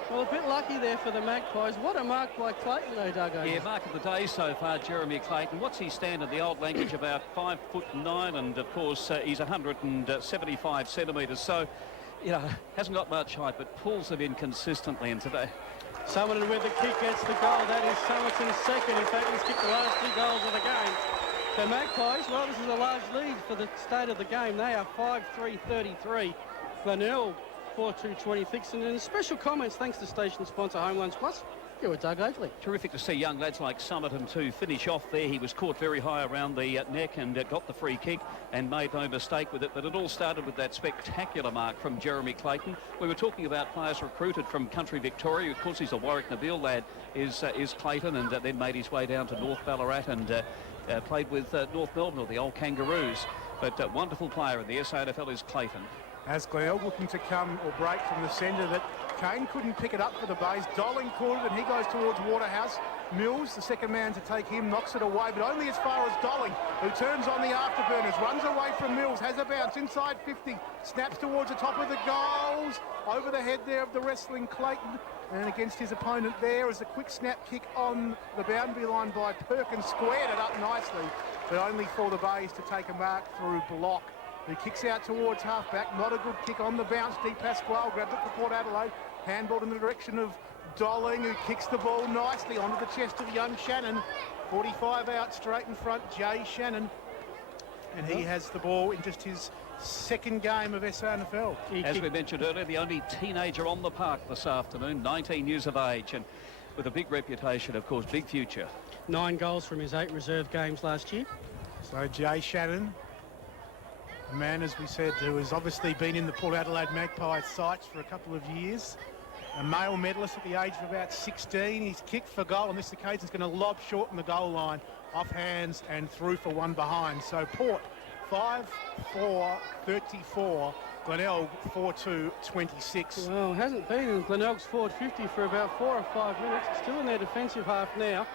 Well, a bit lucky there for the Magpies. What a mark by Clayton, though, Doug. Yeah, mark of the day so far, Jeremy Clayton. What's he stand in the old language? About 5'9", and of course he's 175 centimetres. So, you know, hasn't got much height, but pulls it in consistently. And today, Summerton with the kick gets the goal. That is Summerton's second. In fact, he's kicked the last 2 goals of the game. So Magpies, well, this is a large lead for the state of the game. They are 5-3-33. Glenelg 4-2-26. And in special comments, thanks to station sponsor Home Loans Plus, here with Doug Oakley. Terrific to see young lads like Summerton to finish off there. He was caught very high around the neck and got the free kick and made no mistake with it. But it all started with that spectacular mark from Jeremy Clayton. We were talking about players recruited from country Victoria. Of course, he's a Warwick Nabil lad, is Clayton, and then made his way down to North Ballarat and played with North Melbourne, or the old Kangaroos. But wonderful player in the SANFL is Clayton. As Glenelg looking to come or break from the centre, that Kane couldn't pick it up for the Bays. Dolling caught it, and he goes towards Waterhouse. Mills, the second man to take him, knocks it away, but only as far as Dolling, who turns on the afterburners, runs away from Mills, has a bounce inside 50, snaps towards the top of the goals, over the head there of the wrestling Clayton, and against his opponent there is a quick snap kick on the boundary line by Perkins, squared it up nicely, but only for the Bays to take a mark through block. He kicks out towards halfback, not a good kick on the bounce. Di Pasquale grabbed it for Port Adelaide, handballed in the direction of Dolling, who kicks the ball nicely onto the chest of young Shannon. 45 out straight in front, Jay Shannon. And he has the ball in just his second game of SANFL. As we mentioned earlier, the only teenager on the park this afternoon, 19 years of age, and with a big reputation, of course, big future. 9 goals from his 8 reserve games last year. So Jay Shannon, a man, as we said, who has obviously been in the Port Adelaide Magpies sights for a couple of years. A male medalist at the age of about 16. He's kicked for goal on this occasion. He's going to lob short on the goal line, off hands and through for one behind. So Port 5-4-34, Glenelg 4-2-26. Well, hasn't been in Glenelg's forward 50 for about 4 or 5 minutes. Still in their defensive half now.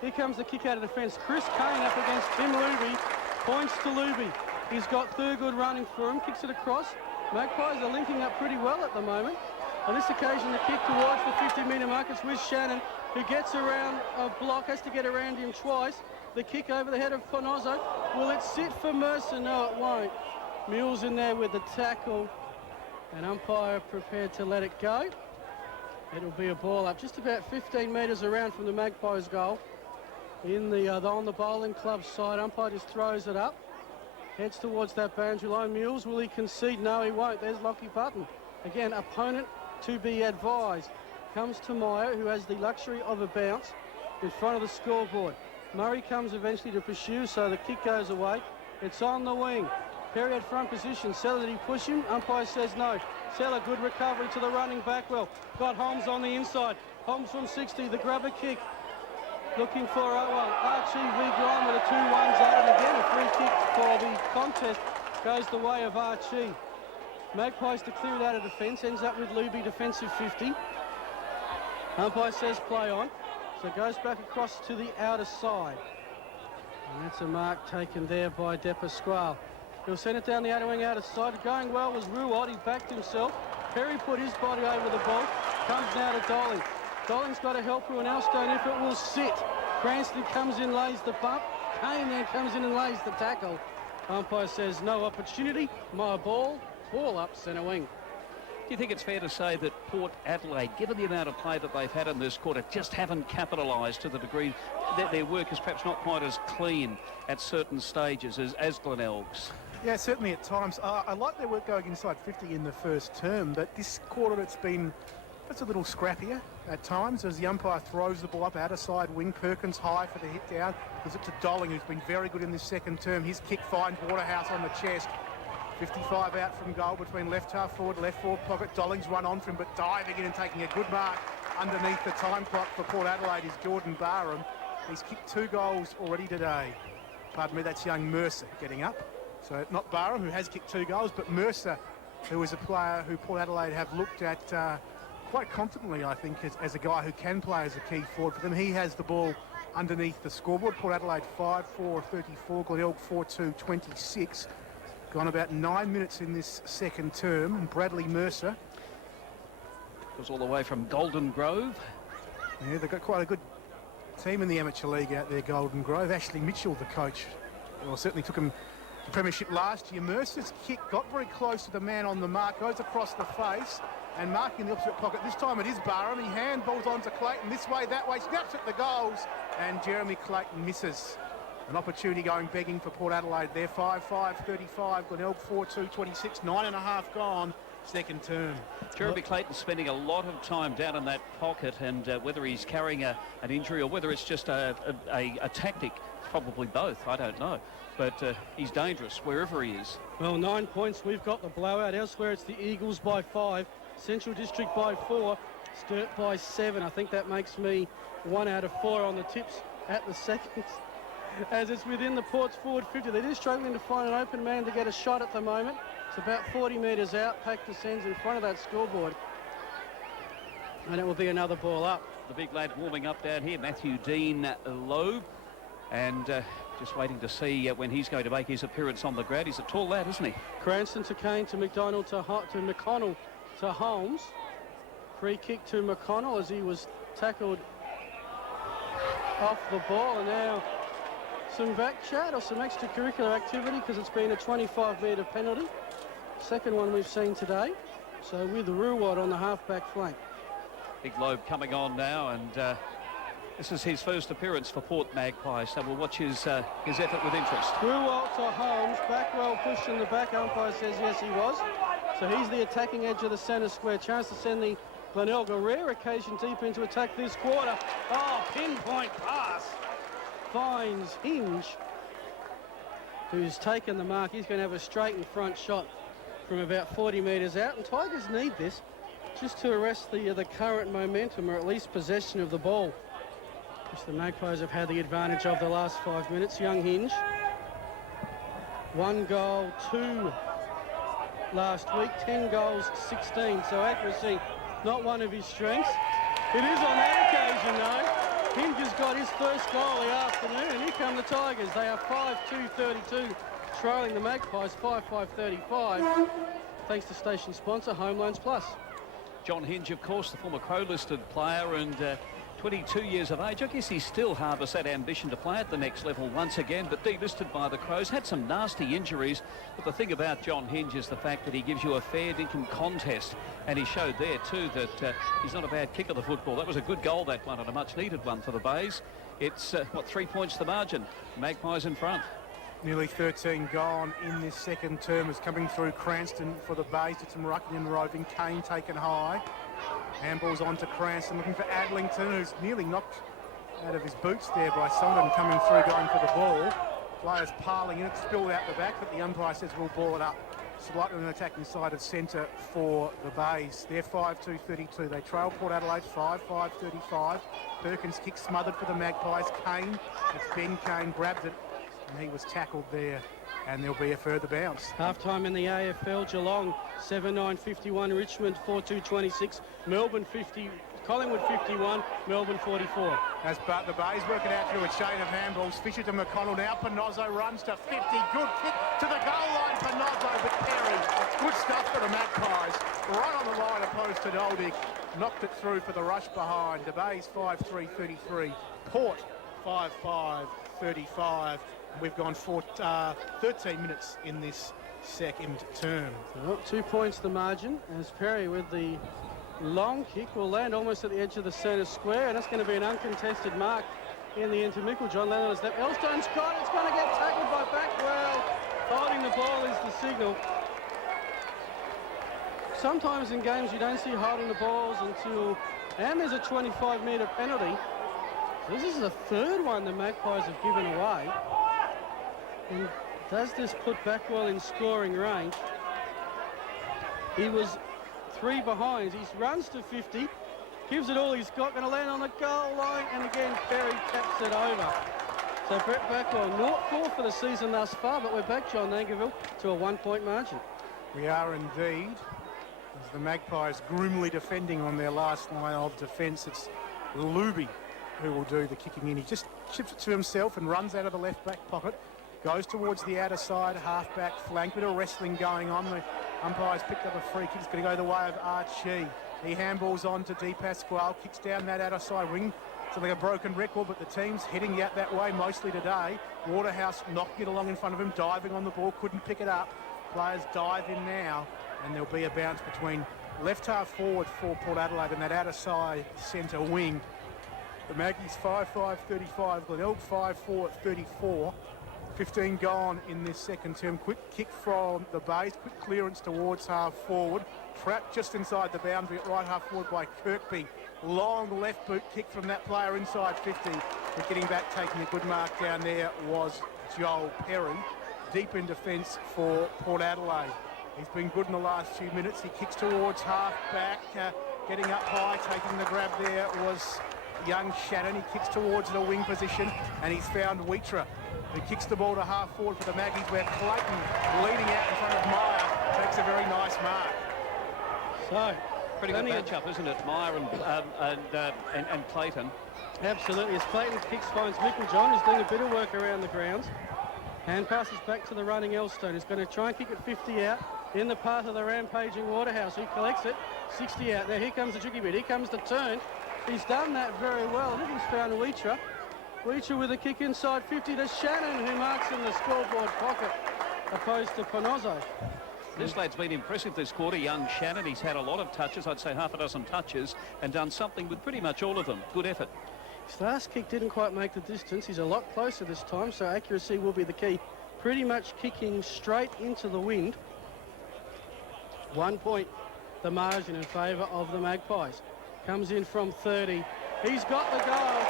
Here comes the kick out of defence. Chris Kane up against Tim Luby. Points to Luby. He's got Thurgood running for him. Kicks it across. Magpies are linking up pretty well at the moment. On this occasion, the kick towards the 50-metre mark. It's with Shannon, who gets around a block, has to get around him twice. The kick over the head of Ponozzo. Will it sit for Mercer? No, it won't. Mule's in there with the tackle. And umpire prepared to let it go. It'll be a ball up just about 15 metres around from the Magpies goal. In the on the bowling club side, umpire just throws it up. Heads towards that boundary line. Mules, will he concede? No, he won't. There's Lockie Button. Again, opponent to be advised. Comes to Meyer, who has the luxury of a bounce in front of the scoreboard. Murray comes eventually to pursue, so the kick goes away. It's on the wing. Perry had front position. Seller, did he push him? Umpire says no. Seller, good recovery to the running back. Well, got Holmes on the inside. Holmes from 60, the grabber kick. Looking for Archie v. Grime with a 2-1's added again. A free kick for the contest goes the way of Archie. Magpies to clear it out of defence, ends up with Luby defensive 50. Umpire says play on, so it goes back across to the outer side. And that's a mark taken there by De Pasquale. He'll send it down the outer wing outer side. Going well was Ruwad, he backed himself. Perry put his body over the ball, comes now to Dolling. Dolling's got to help Ruan Elstone if it will sit. Cranston comes in, lays the bump. Kane then comes in and lays the tackle. Umpire says no opportunity, my ball. Ball up centre wing. Do you think it's fair to say that Port Adelaide, given the amount of play that they've had in this quarter, just haven't capitalised to the degree that their work is perhaps not quite as clean at certain stages as Glenelg's? Yeah, certainly at times. I like their work going inside 50 in the first term, but this quarter it's a little scrappier at times as the umpire throws the ball up outer side wing. Perkins high for the hit down. Gives it to Dolling, who's been very good in this second term. His kick finds Waterhouse on the chest. 55 out from goal between left half forward, left forward pocket. Dolling's run on from him, but diving in and taking a good mark underneath the time clock for Port Adelaide is Jordan Barham. He's kicked 2 goals already today. Pardon me, that's young Mercer getting up. So not Barham, who has kicked 2 goals, but Mercer, who is a player who Port Adelaide have looked at quite confidently, I think, as a guy who can play as a key forward for them. He has the ball underneath the scoreboard. Port Adelaide 5-4-34, Glenelg 4-2-26. Gone about 9 minutes in this second term, and Bradley Mercer was all the way from Golden Grove. Yeah, they've got quite a good team in the amateur league out there, Golden Grove. Ashley Mitchell, the coach, well, certainly took him to the premiership last year. Mercer's kick got very close to the man on the mark, goes across the face, and marking the opposite pocket. This time it is Barham. He handballs onto Clayton this way, that way, snaps at the goals, and Jeremy Clayton misses. An opportunity going begging for Port Adelaide there. 5-5-35, Glenelg 4-2-26, 9.5 gone, second term. Jeremy Clayton spending a lot of time down in that pocket, and whether he's carrying an injury or whether it's just a tactic, probably both, I don't know. But he's dangerous wherever he is. Well, 9 points, we've got the blowout. Elsewhere it's the Eagles by 5, Central District by 4, Sturt by 7. I think that makes me 1 out of 4 on the tips at the seconds. As it's within the Port's forward 50. They're just struggling to find an open man to get a shot at the moment. It's about 40 metres out. Pack descends in front of that scoreboard. And it will be another ball up. The big lad warming up down here, Matthew Dean Loeb. And just waiting to see when he's going to make his appearance on the ground. He's a tall lad, isn't he? Cranston to Kane to McDonald to McConnell to Holmes. Free kick to McConnell as he was tackled off the ball. And now some back chat or some extracurricular activity because it's been a 25-metre penalty. Second one we've seen today. So with Ruwad on the half-back flank. Big Loeb coming on now, and This is his first appearance for Port Magpies, so we'll watch his effort with interest. Through Walter Holmes, Backwell pushed in the back. Umpire says yes, he was. So he's the attacking edge of the centre square. Chance to send the Glenelg, a rare occasion, deep into attack this quarter. Oh, pinpoint pass. Finds Hinge, who's taken the mark. He's going to have a straight in front shot from about 40 metres out. And Tigers need this just to arrest the current momentum, or at least possession of the ball, which the Magpies have had the advantage of the last 5 minutes. Young Hinge, 1 goal, 2 last week, 10 goals, 16. So accuracy, not one of his strengths. It is on that occasion, though. Hinge has got his first goal of the afternoon, and here come the Tigers. They are 5-2-32, trailing the Magpies 5-5-35, thanks to station sponsor Home Loans Plus. John Hinge, of course, the former Crow-listed player, and 22 years of age. I guess he still harbours that ambition to play at the next level once again, but delisted by the Crows. Had some nasty injuries, but the thing about John Hinge is the fact that he gives you a fair dinkum contest, and he showed there too that he's not a bad kick of the football. That was a good goal, that one, and a much needed one for the Bays. It's 3 points the margin. Magpies in front. Nearly 13 gone in this second term is coming through Cranston for the Bays. Did some rucking and roving. Kane taken high. Handballs on to Cranston, looking for Adlington, who's nearly knocked out of his boots there by Sullivan coming through, going for the ball. Players piling in, it spilled out the back, but the umpire says we'll ball it up. Slightly on the attacking side of centre for the Bays. They're 5-2-32. They trail Port Adelaide 5-5-35. Perkins kick smothered for the Magpies. Kane, it's Ben Kane, grabbed it, and he was tackled there. And there'll be a further bounce. Half-time in the AFL, Geelong 7-9-51, Richmond 4-2-26, Melbourne 50, Collingwood 51, Melbourne 44. As but the Bays working out through a chain of handballs. Fisher to McConnell now. Panozzo runs to 50. Good kick to the goal line. Panozzo, but Perry. Good stuff for the Magpies. Right on the line opposed to Doldick. Knocked it through for the rush behind. The Bays 5-3-33. Port 5-5-35. We've gone for 13 minutes in this second term. Well, 2 points the margin, as Perry with the long kick will land almost at the edge of the centre square, and that's going to be an uncontested mark in the end to Michael John Lennon. As that Elstone's got, it's going to get tackled by Backwell. Holding the ball is the signal. Sometimes in games you don't see holding the balls until, and there's a 25-metre penalty. So this is the third one the Magpies have given away. And does this put Backwell in scoring range? He was 3 behind. He runs to 50, gives it all he's got, going to land on the goal line, and again Perry taps it over. So Brett Backwell, not 4 for the season thus far, but we're back, John Nankerville, to a 1-point margin. We are indeed. As the Magpies grimly defending on their last line of defence, it's Luby who will do the kicking in. He just chips it to himself and runs out of the left back pocket. Goes towards the outer side, half-back flank. Bit of wrestling going on. The umpire's picked up a free kick. It's going to go the way of Archie. He handballs on to De Pasquale, kicks down that outer side wing. It's like a broken record, but the team's heading out that way mostly today. Waterhouse knocking it along in front of him, diving on the ball, couldn't pick it up. Players dive in now, and there'll be a bounce between left half forward for Port Adelaide and that outer side centre wing. The Maggies 5-5-35, Glenelg 5-4-34. 15 gone in this second term. Quick kick from the Bays, quick clearance towards half forward. Trapped just inside the boundary at right half forward by Kirkby. Long left boot kick from that player inside 50. But getting back, taking a good mark down there was Joel Perry. Deep in defence for Port Adelaide. He's been good in the last few minutes. He kicks towards half back, getting up high, taking the grab there was young Shannon. He kicks towards the wing position, and he's found Wheatra, who kicks the ball to half forward for the Maggies, where Clayton, leading out in front of Meyer, takes a very nice mark. So, pretty good match-up, isn't it? Meyer and Clayton. Absolutely. As Clayton kicks, finds Michael John, who's doing a bit of work around the grounds. Hand passes back to the running Elstone, who's going to try and kick it 50 out in the path of the rampaging Waterhouse. He collects it, 60 out. Now here comes the tricky bit. Here comes the turn. He's done that very well. I think he's found Wheatra. Wheatra with a kick inside 50 to Shannon, who marks in the scoreboard pocket, opposed to Panozzo. This lad's been impressive this quarter, young Shannon. He's had a lot of touches, I'd say half a dozen touches, and done something with pretty much all of them. Good effort. His last kick didn't quite make the distance. He's a lot closer this time, so accuracy will be the key. Pretty much kicking straight into the wind. 1 point, the margin in favour of the Magpies. Comes in from 30. He's got the goal,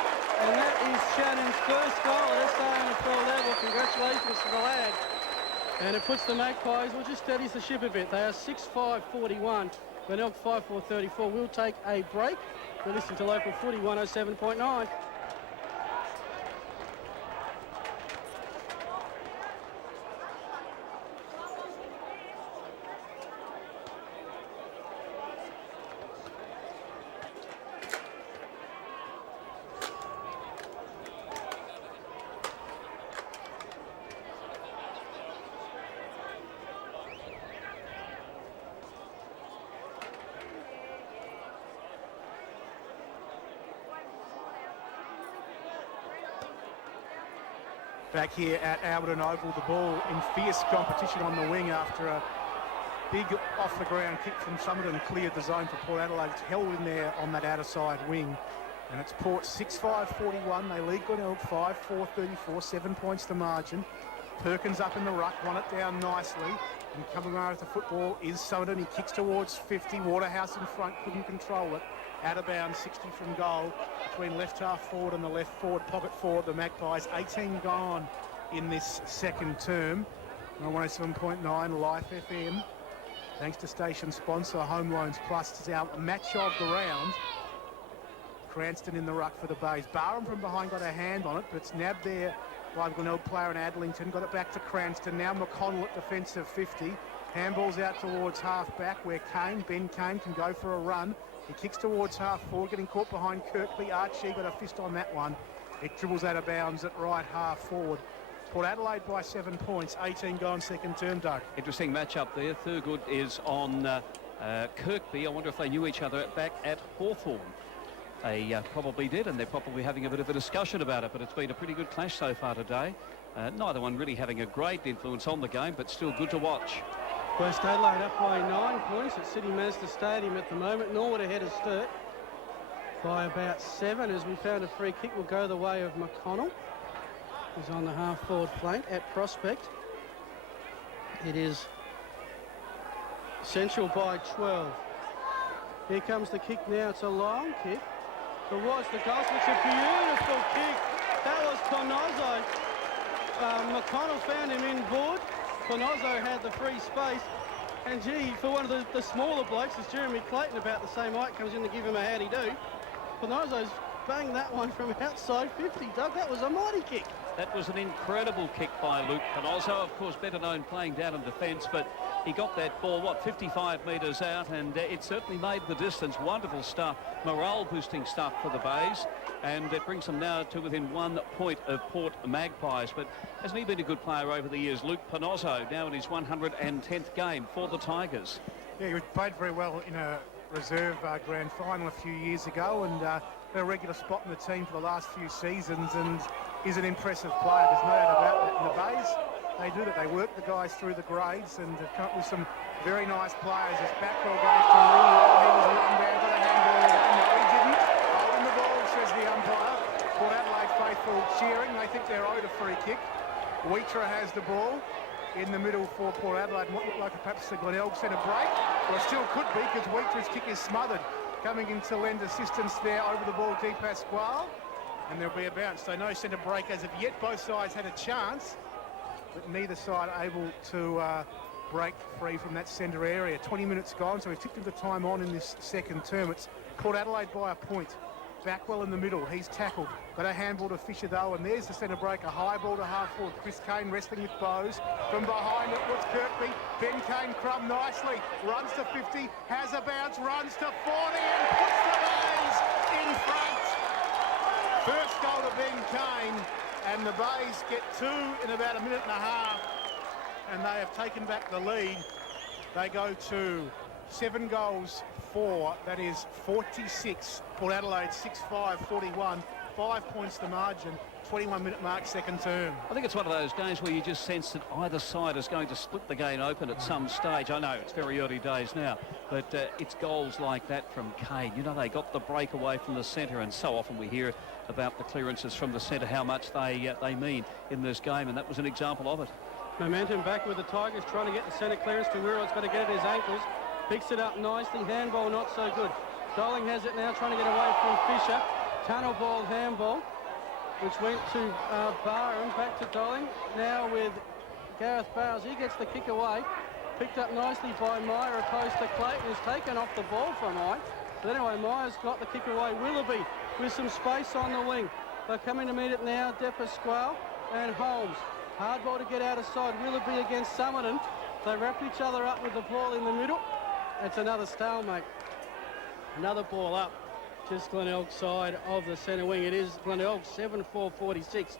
and that is Shannon's first goal at SANFL level. Congratulations to the lad. And it puts the Magpies, well, just steadies the ship a bit. They are 6-5-41. Glenelg 5-4-34. We'll take a break. We're listening to Local Footy 107.9. Back here at Alberton Oval, the ball in fierce competition on the wing after a big off-the-ground kick from Somerton cleared the zone for Port Adelaide. It's held in there on that outer side wing. And it's Port 6-5-41. They lead Glenelg 5-4-34, 7 points the margin. Perkins up in the ruck, won it down nicely. And coming around with the football is Somerton. He kicks towards 50. Waterhouse in front, couldn't control it. Out of bounds, 60 from goal, between left half forward and the left forward pocket forward. The Magpies, 18 gone in this second term. On 107.9 Life FM. Thanks to station sponsor Home Loans Plus. It's our match of the round. Cranston in the ruck for the Bays. Barham from behind got a hand on it, but it's nabbed there by the Glenelg player in Adlington. Got it back to Cranston. Now McConnell at defensive 50. Handballs out towards half back where Ben Kane can go for a run. He kicks towards half forward, getting caught behind Kirkley. Archie got a fist on that one. It dribbles out of bounds at right half forward. Port Adelaide by 7 points, 18 gone second term, Doug. Interesting match up there. Thurgood is on Kirkby. I wonder if they knew each other back at Hawthorn. They probably did, and they're probably having a bit of a discussion about it, but it's been a pretty good clash so far today. Neither one really having a great influence on the game, but still good to watch. West Adelaide up by 9 points at City Mazda Stadium at the moment. Norwood ahead of Sturt by about 7 as we found a free kick will go the way of McConnell. He's on the half-forward flank at Prospect. It is Central by 12. Here comes the kick now. It's a long kick towards the goal. It's a beautiful kick. That was Ponozzo. McConnell found him inboard. Ponozzo had the free space. And gee, for one of the smaller blokes, it's Jeremy Clayton about the same height, comes in to give him a howdy do. Ponozzo's banged that one from outside 50. Doug, that was a mighty kick. That was an incredible kick by Luke Ponozzo, of course better known playing down in defence, but he got that ball, 55 metres out, and it certainly made the distance. Wonderful stuff, morale-boosting stuff for the Bays, and it brings them now to within 1 point of Port Magpies. But hasn't he been a good player over the years? Luke Ponozzo now in his 110th game for the Tigers. Yeah, he played very well in a reserve grand final a few years ago, and had a regular spot in the team for the last few seasons, and is an impressive player. There's no doubt about that. In the Bays, they do that. They work the guys through the grades and come up with some very nice players. As Backwell goes to Lee, he was looking down, got a handball. No, he didn't. Holding the ball, says the umpire. Port Adelaide faithful cheering. They think they're owed a free kick. Wheatra has the ball in the middle for Port Adelaide. What looked like perhaps the Glenelg centre break. Well, it still could be because Wheatra's kick is smothered. Coming in to lend assistance there over the ball, Di Pasquale. And there'll be a bounce. So no centre break as of yet. Both sides had a chance, but neither side able to break free from that centre area. 20 minutes gone, so we've ticked the time on in this second term. It's Port Adelaide by a point. Backwell in the middle. He's tackled. Got a handball to Fisher though, and there's the centre break. A high ball to half forward. Chris Kane wrestling with Bowes. From behind it was Kirkby. Ben Kane crumb nicely. Runs to 50. Has a bounce. Runs to 40 and puts the Bays in front. First goal to Ben Kane, and the Bays get 2 in about a minute and a half, and they have taken back the lead. They go to 7 goals, 4. That is 46. Port Adelaide 6-5-41. 5 points the margin. 21-minute mark, second term. I think it's one of those games where you just sense that either side is going to split the game open at some stage. I know it's very early days now, but it's goals like that from Kane. You know, they got the breakaway from the centre, and so often we hear about the clearances from the centre, how much they mean in this game, and that was an example of it. Momentum back with the Tigers, trying to get the centre clearance to Wirral. It's got to get at his ankles. Picks it up nicely. Handball not so good. Doling has it now, trying to get away from Fisher. Tunnel ball, handball, which went to Barham, back to Doling. Now with Gareth Bowles, he gets the kick away. Picked up nicely by Meyer, opposed to Clayton, who's taken off the ball from Mike. But anyway, Meyer's got the kick away. Willoughby with some space on the wing. They're coming to meet it now, De Pasquale and Holmes. Hard ball to get out of side. Willoughby against Summerton. They wrap each other up with the ball in the middle. It's another stalemate. Another ball up. Just Glenelg side of the centre wing. It is Glenelg 7-4-46.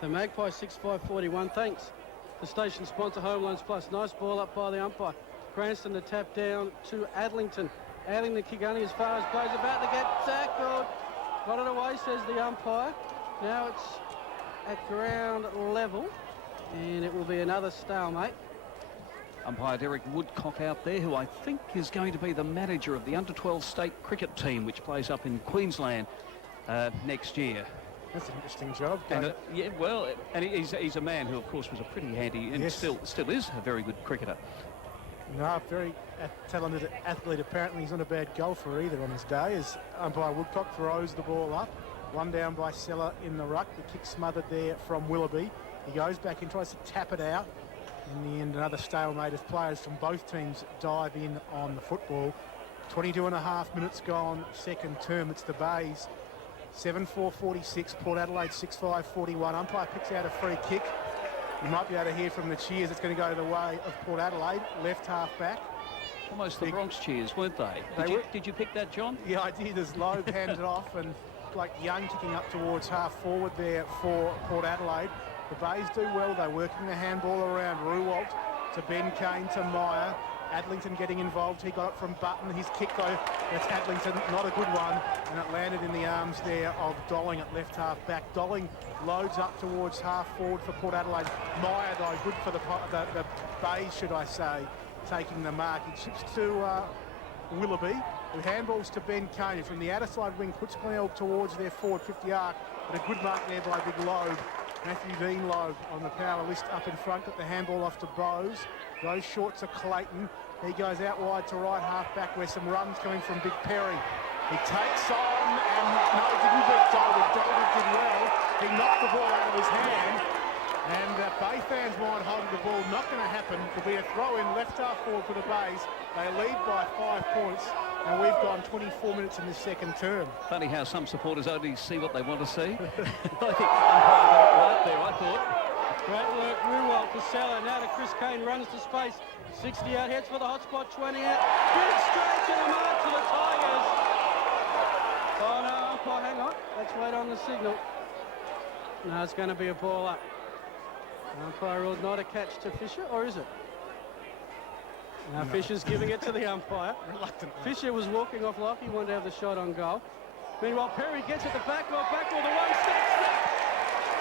The Magpie 6-5-41. Thanks to station sponsor Home Loans Plus. Nice ball up by the umpire. Cranston to tap down to Adlington. Adding the kick only as far as goes. About to get tackled. Got it away, says the umpire. Now it's at ground level. And it will be another stalemate. Umpire Derek Woodcock out there, who I think is going to be the manager of the under-12 state cricket team, which plays up in Queensland next year. That's an interesting job. And, yeah, well, and he's a man who, of course, was a pretty handy and still is a very good cricketer. No, very talented athlete. Apparently he's not a bad golfer either on his day, as umpire Woodcock throws the ball up. One down by Seller in the ruck. The kick smothered there from Willoughby. He goes back and tries to tap it out. In the end, another stalemate as players from both teams dive in on the football. 22.5 minutes gone, second term. It's the Bays. 7-4-46, Port Adelaide 6-5-41. Umpire picks out a free kick. You might be able to hear from the cheers. It's going to go the way of Port Adelaide, left half back. Almost the Bronx cheers, weren't they? Did you pick that, John? Yeah, I did, as Loeb handed off, and like Young kicking up towards half forward there for Port Adelaide. The Bays do well. They're working the handball around. Ruwalt to Ben Kane to Meyer. Adlington getting involved. He got it from Button. His kick, though, that's Adlington. Not a good one. And it landed in the arms there of Doling at left half back. Doling loads up towards half forward for Port Adelaide. Meyer, though, good for the Bays, should I say, taking the mark. He chips to Willoughby, who handballs to Ben Kane. From the outer side wing, puts Glenelg towards their forward 50 arc. But a good mark there by Big Loeb. Matthew Dean Loeb on the power list up in front. Got the handball off to Bowes. Goes short to Clayton. He goes out wide to right half back, where some runs coming from Big Perry. He takes on, and no, didn't beat Dolwood. Dolwood did well. He knocked the ball out of his hand. And Bay fans mind holding the ball. Not going to happen. It'll be a throw in left half forward for the Bays. They lead by 5 points. And we've gone 24 minutes in this second term. Funny how some supporters only see what they want to see. I think umpire got it right there, I thought. Great work, Ruwalt to Seller. Now to Chris Kane, runs to space. 60 out, heads for the hot spot, 20 out. Big straight to the mark to the Tigers. Oh no, umpire, hang on. Let's wait on the signal. No, it's going to be a ball up. Umpire ruled not a catch to Fisher, or is it? Now no. Fisher's giving it to the umpire. Reluctantly. Fisher was walking off like he wanted to have the shot on goal. Meanwhile, Perry gets at the back wall, the one step snap.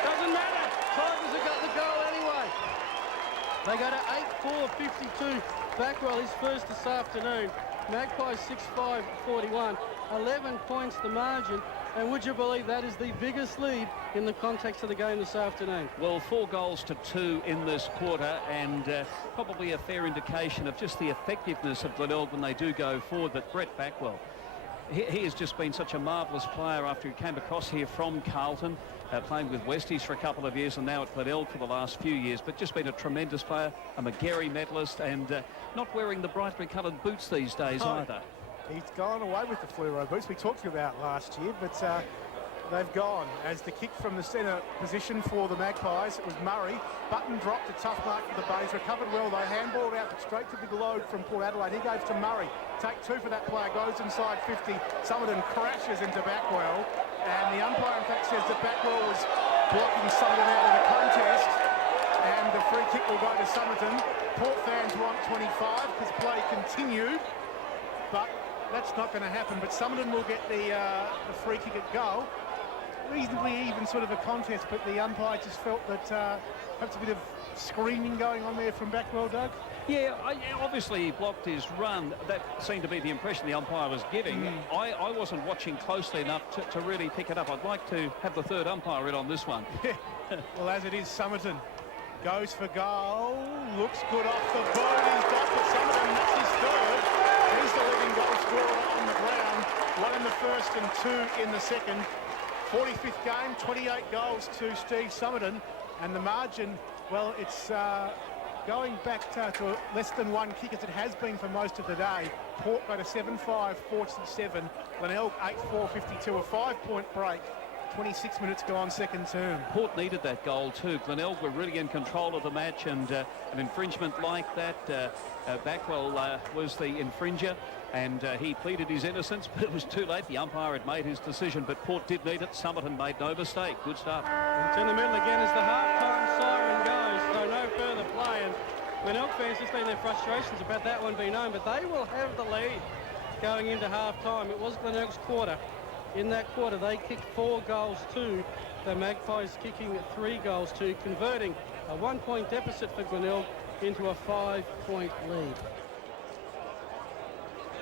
Doesn't matter. Tigers have got the goal anyway. They go to 8-4-52. Backwell, his first this afternoon. Magpies 6-5-41. 11 points the margin. And would you believe that is the biggest lead in the context of the game this afternoon? Well, 4 goals to 2 in this quarter, and probably a fair indication of just the effectiveness of Glenelg when they do go forward. But Brett Backwell, he has just been such a marvellous player after he came across here from Carlton, playing with Westies for a couple of years and now at Glenelg for the last few years, but just been a tremendous player, a McGarry medalist, and not wearing the brightly coloured boots these days either. He's gone away with the fluoro boots we talked about last year, but they've gone as the kick from the centre position for the Magpies. It was Murray. Button dropped a tough mark for the Bays. Recovered well, though. Handballed out, but straight to Big Load from Port Adelaide. He goes to Murray. Take 2 for that player. Goes inside 50. Summerton crashes into Backwell. And the umpire, in fact, says that Backwell was blocking Summerton out of the contest. And the free kick will go to Summerton. Port fans want 25 because play continued. But that's not going to happen, but Summerton will get the free kick at goal. reasonably even sort of a contest, but the umpire just felt that perhaps a bit of screaming going on there from Backwell, Doug. Yeah, obviously he blocked his run. That seemed to be the impression the umpire was giving. I wasn't watching closely enough to really pick it up. I'd like to have the third umpire in on this one. Well, as it is, Somerton goes for goal. Looks good off the boot. He's got for Somerton. That's his third. He's the leading goal scorer on the ground. 1 in the first and 2 in the second. 45th game, 28 goals to Steve Somerton. And the margin, well, it's going back to less than 1 kick as it has been for most of the day. Port got a 7-5, 47. Glenelg 8-4, 52. A 5-point break. 26 minutes gone, second term. Port needed that goal too. Glenelg were really in control of the match, and an infringement like that, Backwell was the infringer, and he pleaded his innocence, but it was too late. The umpire had made his decision, but Port did need it. Somerton made no mistake. Good stuff. It's in the middle again as the half-time siren goes, so no further play, and Glenelg fans just been their frustrations about that one being known, but they will have the lead going into half-time. It was Glenelg's quarter. In that quarter, they kicked 4 goals to the Magpies, kicking 3 goals to, converting a 1-point deficit for Glenelg into a 5-point lead.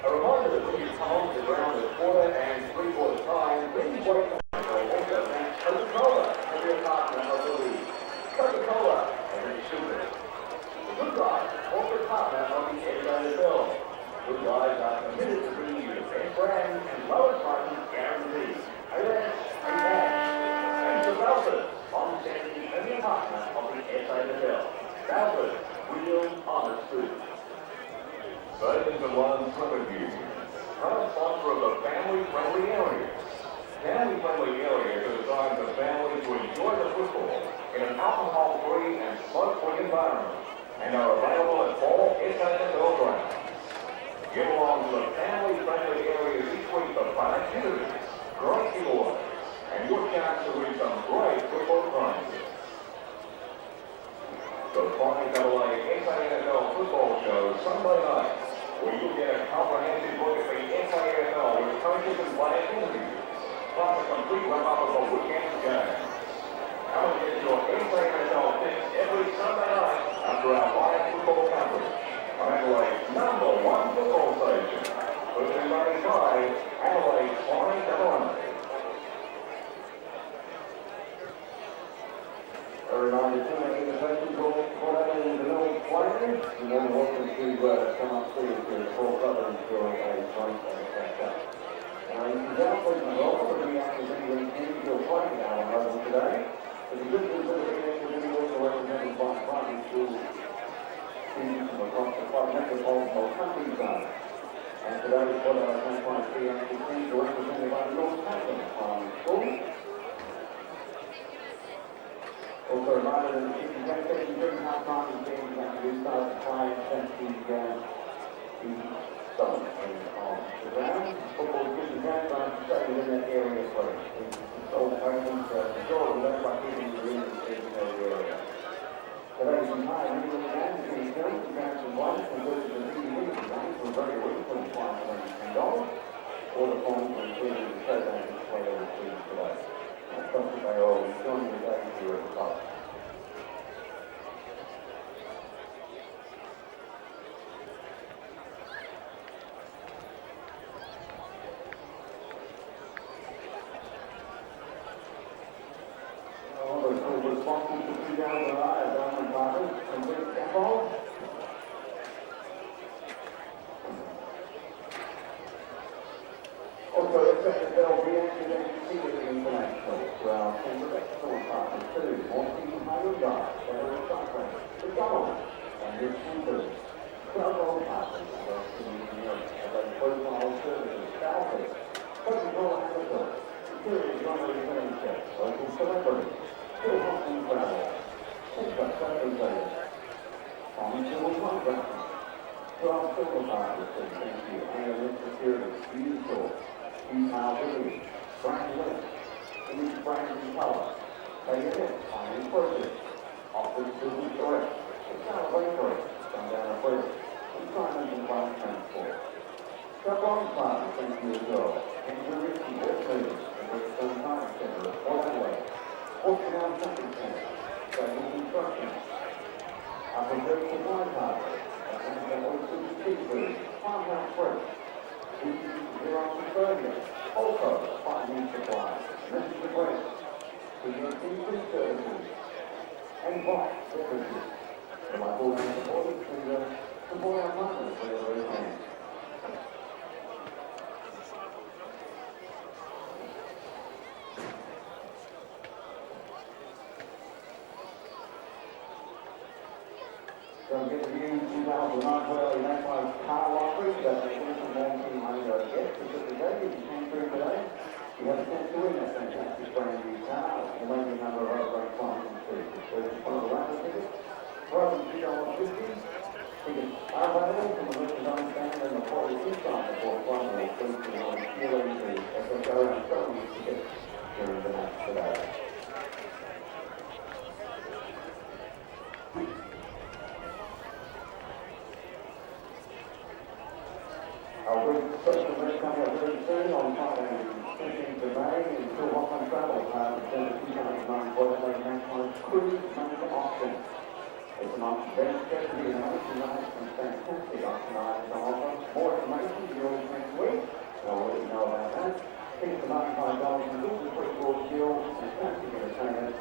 A reminder that when you come onto the ground at quarter and 3/4 time, please wait for also thanks Coca-Cola for your partner of the league. Coca-Cola, every shooter. The Good Guys, corporate partner of the SANFL. Good Guys are committed to bringing you the best brands and lowest prices guaranteed. And to Belford, long-standing premier partner of the SANFL. Belford, real honest food. Virgins of One Cricket Union, proud sponsor of the family-friendly area. Family-friendly areas are designed for families to enjoy the football in an alcohol-free and smoke-free environment, and are available at all SANFL grounds. Get along to the family-friendly areas each week for fun activities, great giveaways, and your chance to win some great football prizes. The Port Adelaide SANFL football show Sunday night, where you'll get a comprehensive look at the SANFL with coaches and players interviews, plus a complete wrap-up of the weekend's game. Come and get your SANFL fix every Sunday night after our live football coverage on Adelaide's #1 football station, presented by Adelaide Port Adelaide. A reminder to the invitations of Port Adelaide and Glenelg players. You're more than welcome to come upstairs to the Port Club and enjoy a drink and a catch-up. You can now please welcome as we actually bring you in to your play now on Oval today. It's a good news that we're going to be also represented by primary school students from across the 5 metropolitan country zone. And today we've got our Magpies actually teams represented by the North Catlin Primary School. Also a reminder that the chicken jack session during half-time is being actually started to play since the stone on the ground. Football chicken jack are staying within that area for all opponents, control of that by keeping the room in the area. Today's entire meeting of the game between Kelly and Jackson White and versus the TV game for very weak for the $510. All the forms are included in the showdown display of the teams today. I trust that they are all enjoying the day here at the top. Responsible for 2 down the line, Donald Barber, and Rick Campbell. Also, SANFL reactivated secretly international for our Centre of Excellence partners too. More people higher guys, better recycling, the government, and your centres. 12 old partners of our community as they profile services, Balfour, Coca-Cola Amateur, security primary furniture, local celebrities. Still hosting travel. Think about Saturday days. On civil contractors. To our civil partners, thank you. ALS Security, Beauty Store, Utah Village, Brand West, Image Brand and Colour, ALS, Iron Process, Office Business Direct, the Sour Bakery, Sundown Apprentice, and Simons and Farm Transport. To our bond partners, thank you as well. And to Richie, West News, and Redstone Fire Centre at Port Adelaide. Port Adelaide Shopping Centre, Glenelg Construction. Upper Creek Supply Party, SANFL Seafood, Farmhouse Fresh, Xerox Australia, also Finance Supply, Messenger Press, PNC Food Services, and Box Beverages. So my board and supporters to support our partners wherever they can. So get the new 2009 Magpies car lottery that they win from Long Team Honda Yes, specifically if you came through today, you have a chance to win that fantastic brand new car. There may be a number of other great prizes too. There's one of the raffle tickets. Prices $2.50. Tickets are available from the merchandise stand and the quality inside the Port Adelaide featuring on purely the SSO and selling tickets during the match today. Our special event coming up very soon on Friday, 15th of May, in Port Adelaide Travel, the 2009 Port Adelaide Magpies Cruise Manager Auction. It's an auction very special to be announced tonight, some fantastic auction items on offer. More information to yours next week, so I'll let you know about that. Tickets for $95 and this is free-for-all skill, fantastic entertainment,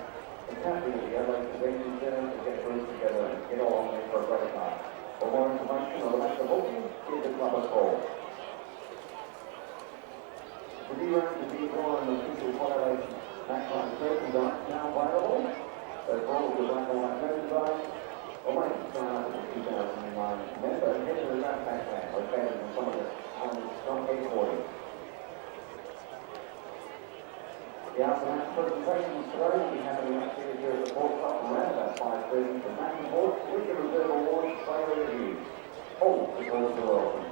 fantastic at the Adelaide Convention Centre to get groups together and get all on there for a great night. For more information on the match of bookings, give the club a call. The new round of the on the official Port Adelaide Magpies merchandise now available. So for all of the black and white merchandise, or maybe sign up at the 2009 member and head to the backpack stand located in front of the headquarters. The after-match presentations today will be happening upstairs here at the Port Club around about 5:30 for match reports, with the reserve awards, player reviews. All supporters are welcome.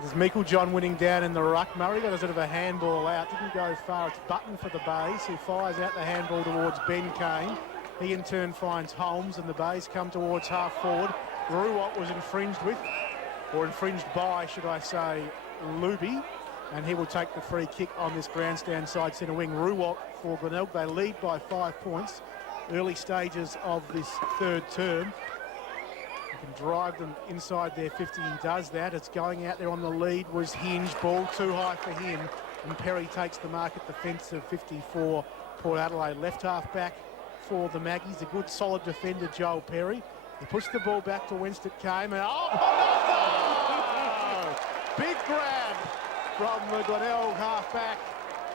There's Michael John winning down in the ruck. Murray got a sort of a handball out, didn't go far. It's Button for the Bays, who fires out the handball towards Ben Kane. He in turn finds Holmes, and the Bays come towards half forward. Ruwalt was infringed with, or infringed by, should I say, Luby, and he will take the free kick on this grandstand side centre wing. Ruwalt for Glenelg. They lead by 5 points. Early stages of this third term. He can drive them inside their 50. He does that. It's going out there on the lead was Hinge. Ball too high for him. And Perry takes the mark at the fence of 54. Port Adelaide left half back for the Maggies. A good solid defender, Joel Perry. He puts the ball back to Winston Kane. And big grab from the Glenelg half back.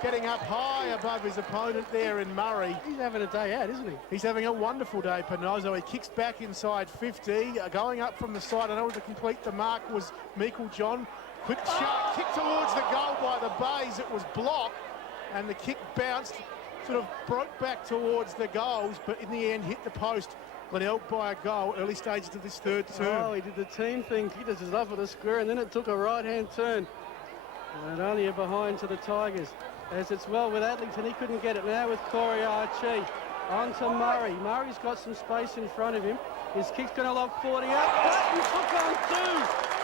Getting up high above his opponent there in Murray. He's having a day out, isn't he? He's having a wonderful day, Panozzo. He kicks back inside 50, going up from the side. I know to complete the mark was Michael John. Quick sharp kick towards the goal by the Bays. It was blocked, and the kick bounced, sort of broke back towards the goals, but in the end hit the post. Glenelg by a goal, early stages of this third term. Oh, he did the team thing. He just up at the square, and then it took a right-hand turn. And only a behind to the Tigers. As it's well with Adlington, he couldn't get it now with Corey Archie. On to Murray. Murray's got some space in front of him. His kick's going to lob 40 up. Button took on 2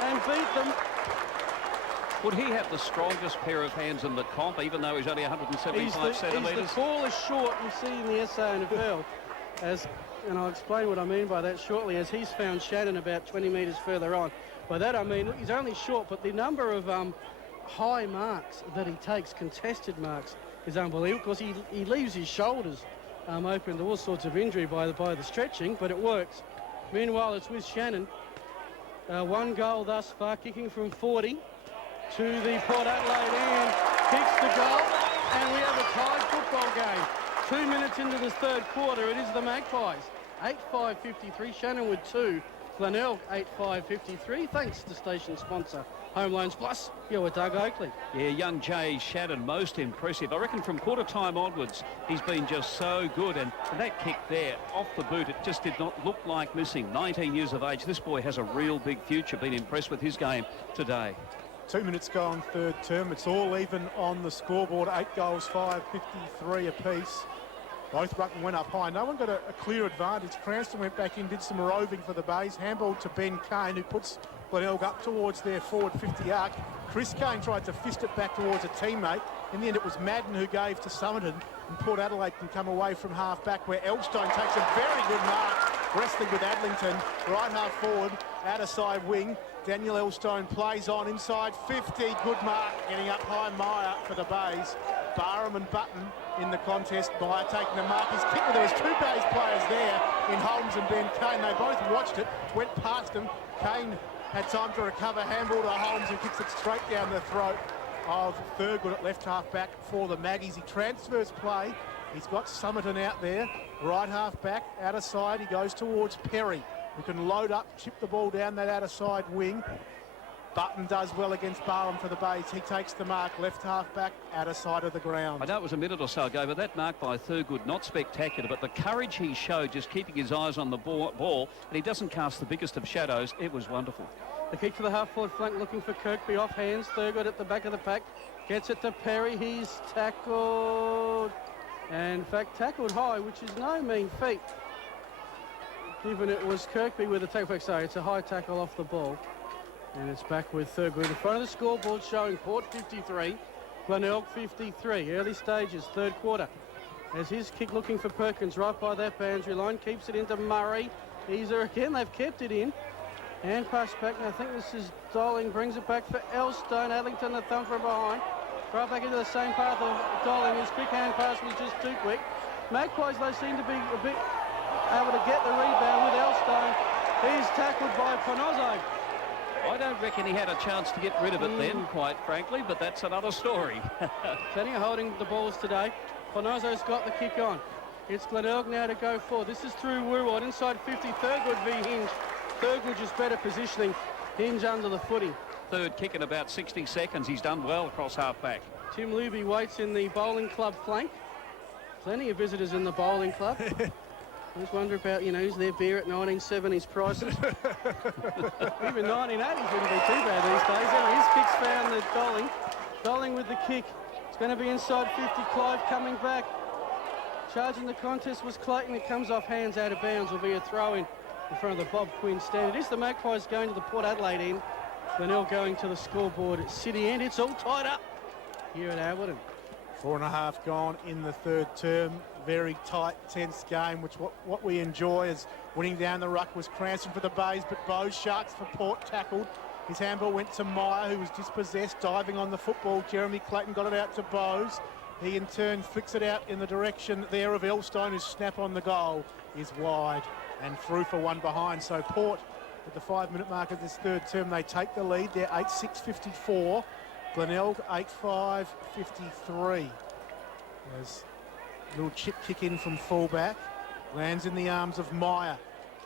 and beat them. Would he have the strongest pair of hands in the comp, even though he's only 175 centimetres? He's the tallest short you see in the SANFL. And I'll explain what I mean by that shortly, as he's found Shannon about 20 metres further on. By that I mean, look, he's only short, but the number of high marks that he takes, contested marks, is unbelievable, because he leaves his shoulders open to all sorts of injury by the stretching, but it works. Meanwhile, it's with Shannon. 1 goal thus far, kicking from 40 to the Port Adelaide end, kicks the goal, and we have a tied football game. 2 minutes into this third quarter, it is the Magpies. 8-5-53, Shannon with 2. Glenelg 8-5-53, thanks to station sponsor Home Loans Plus. You're with Doug Oakley. Yeah, young Jay Shannon, most impressive. I reckon from quarter time onwards, he's been just so good. And that kick there, off the boot, it just did not look like missing. 19 years of age. This boy has a real big future. Been impressed with his game today. 2 minutes gone, third term. It's all even on the scoreboard. 8 goals, 5-53 apiece. Both ruckmen went up high. No one got a clear advantage. Cranston went back in, did some roving for the Bays. Handball to Ben Kane, who puts Glenelg up towards their forward 50 arc. Chris Kane tried to fist it back towards a teammate. In the end, it was Madden who gave to Summerton. And Port Adelaide can come away from half back, where Elstone takes a very good mark, wrestling with Adlington. Right half forward, outer side wing. Daniel Elstone plays on inside 50. Good mark, getting up high. Meyer for the Bays. Barham and Button in the contest. Meyer taking the mark. His kick, there was 2 Bays players there in Holmes and Ben Kane. They both watched it, went past him. Kane had time to recover. Handball to Holmes, who kicks it straight down the throat of Thurgood at left half back for the Maggies. He transfers play. He's got Summerton out there. Right half back, outer side. He goes towards Perry, who can load up, chip the ball down that outer side wing. Button does well against Barham for the Bays. He takes the mark, left half back, outer side of the ground. I know it was a minute or so ago, but that mark by Thurgood, not spectacular, but the courage he showed just keeping his eyes on the ball, and he doesn't cast the biggest of shadows. It was wonderful. The kick to the half-forward flank, looking for Kirkby off hands. Thurgood at the back of the pack, gets it to Perry. He's tackled, and in fact tackled high, which is no mean feat, given it was Kirkby with a tackle. Sorry, it's a high tackle off the ball. And it's back with Thurgood in front of the scoreboard, showing Port 53, Glenelg 53. Early stages, third quarter. As his kick looking for Perkins right by that boundary line, keeps it into Murray. Easer again, they've kept it in. And pass back, and I think this is Dolling, brings it back for Elstone. Adlington, the thumb from behind. Right back into the same path of Dolling. His quick hand pass was just too quick. Magpies, they seem to be a bit able to get the rebound with Elstone. He's tackled by Panozzo. I don't reckon he had a chance to get rid of it then, quite frankly, but that's another story. Plenty of holding the balls today. Panozzo's got the kick on. It's Glenelg now to go forward. This is through Woorward, inside 50. Thurgood v Hinge. Thurgood just better positioning. Hinge under the footy. Third kick in about 60 seconds. He's done well across half-back. Tim Luby waits in the bowling club flank. Plenty of visitors in the bowling club. I just wonder about, is their beer at 1970s prices? Even 1980s wouldn't be too bad these days. There he is, kicks found the Dolling. Dolling with the kick. It's going to be inside 50. Clive coming back. Charging the contest was Clayton. It comes off hands out of bounds. Will be a throw-in front of the Bob Quinn stand. It is the Magpies going to the Port Adelaide end. Glenelg going to the scoreboard at City end. It's all tied up here at Alberton. 4.5 gone in the third term. Very tight, tense game, which what we enjoy is winning down the ruck was Cranston for the Bays, but Bowes Sharks for Port tackled. His handball went to Meyer, who was dispossessed, diving on the football. Jeremy Clayton got it out to Bowes. He in turn flicks it out in the direction there of Elstone, whose snap on the goal is wide and through for one behind. So Port, at the 5-minute mark of this third term, they take the lead. They're 8-6-54. Glenelg 8-5-53. There's a little chip kick in from fullback. Lands in the arms of Meyer.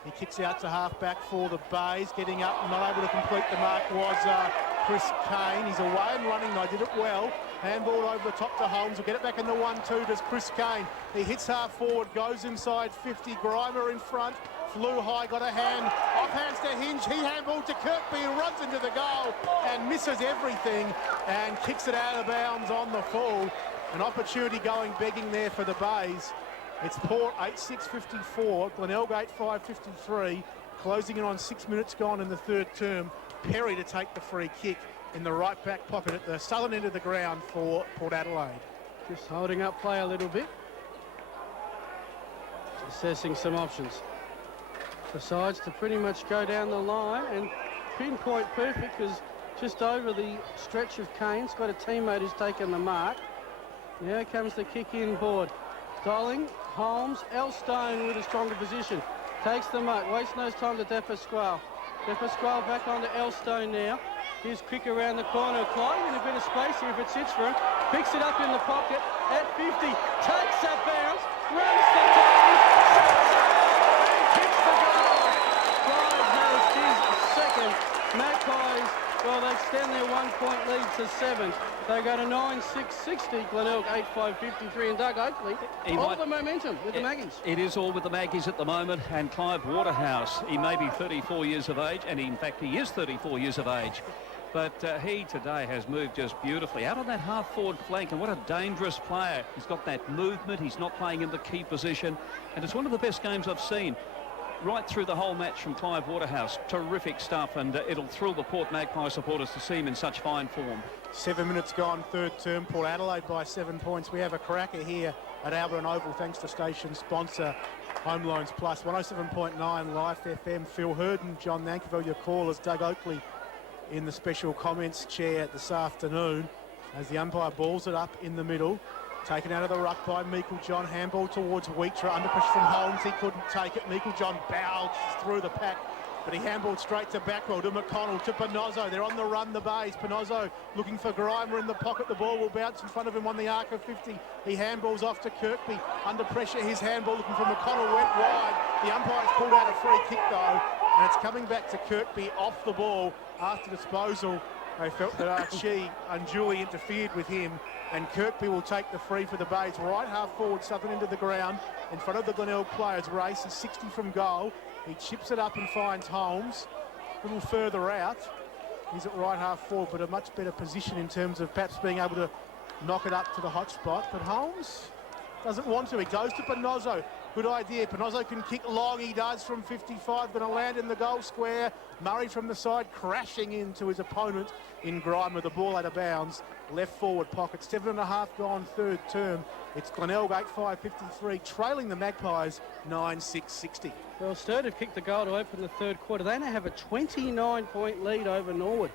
He kicks out to half-back for the Bays. Getting up, not able to complete the mark was Chris Kane. He's away and running, though. Did it well. Handball over the top to Holmes. Will get it back in the 1-2. Does Chris Kane. He hits half forward, goes inside 50. Grimer in front. Flew high, got a hand. Off hands to Hinge. He handballed to Kirkby, who runs into the goal and misses everything and kicks it out of bounds on the full. An opportunity going begging there for the Bays. It's Port 8-6-54, Glenelg 8-5-53, closing in on 6 minutes gone in the third term. Perry to take the free kick in the right back pocket at the southern end of the ground for Port Adelaide. Just holding up play a little bit. Assessing some options. Decides to pretty much go down the line and pinpoint perfect because just over the stretch of Kane's got a teammate who's taken the mark. Now comes the kick in board. Dolling, Holmes, Elstone with a stronger position. Takes the mark, wastes no time to Depasquale. Depasquale back onto Elstone now. Here's quick around the corner. Clive in a bit of space here if it sits for him. Picks it up in the pocket at 50. Takes a bounce, runs to Dolling, shoots and kicks the goal. Clive has his second. Magpies, well, they extend their 1-point lead to 7. They go to 9-6-60. Glenelg 8-5-53, and Doug Oakley all the momentum with the Maggies. It is all with the Maggies at the moment, and Clive Waterhouse, he may be 34 years of age, and in fact he is 34 years of age, but he today has moved just beautifully out on that half-forward flank, and what a dangerous player. He's got that movement, he's not playing in the key position, and it's one of the best games I've seen right through the whole match from Clive Waterhouse. Terrific stuff, and it'll thrill the Port Magpie supporters to see him in such fine form. 7 minutes gone, third term, Port Adelaide by 7 points. We have a cracker here at Alberton Oval, thanks to station sponsor Home Loans Plus. 107.9 Life FM. Phil Hurden, John Nankerville, your callers. Doug Oakley in the special comments chair this afternoon as the umpire balls it up in the middle. Taken out of the ruck by Meikle John. Handball towards Wheatra. Under pressure from Holmes. He couldn't take it. Meikle John bowed through the pack, but he handballed straight to Backwell, to McConnell, to Panozzo. They're on the run, the Bays. Panozzo looking for Grimer in the pocket. The ball will bounce in front of him on the arc of 50. He handballs off to Kirkby. Under pressure, his handball looking for McConnell went wide. The umpire's pulled out a free kick, though, and it's coming back to Kirkby off the ball after disposal. They felt that Archie unduly interfered with him, and Kirkby will take the free for the Bays. Right half forward, southern end of the ground, in front of the Glenelg players. Race is 60 from goal. He chips it up and finds Holmes. A little further out. He's at right half forward, but a much better position in terms of perhaps being able to knock it up to the hot spot. But Holmes doesn't want to. He goes to Panozzo. Good idea. Panozzo can kick long. He does from 55. Going to land in the goal square. Murray from the side crashing into his opponent in Grimer. The ball out of bounds. Left forward pocket. 7.5 gone third term. It's Glenelg 8-5-53, trailing the Magpies 9-6-60. Well, Sturt have kicked the goal to open the third quarter. They now have a 29-point lead over Norwood.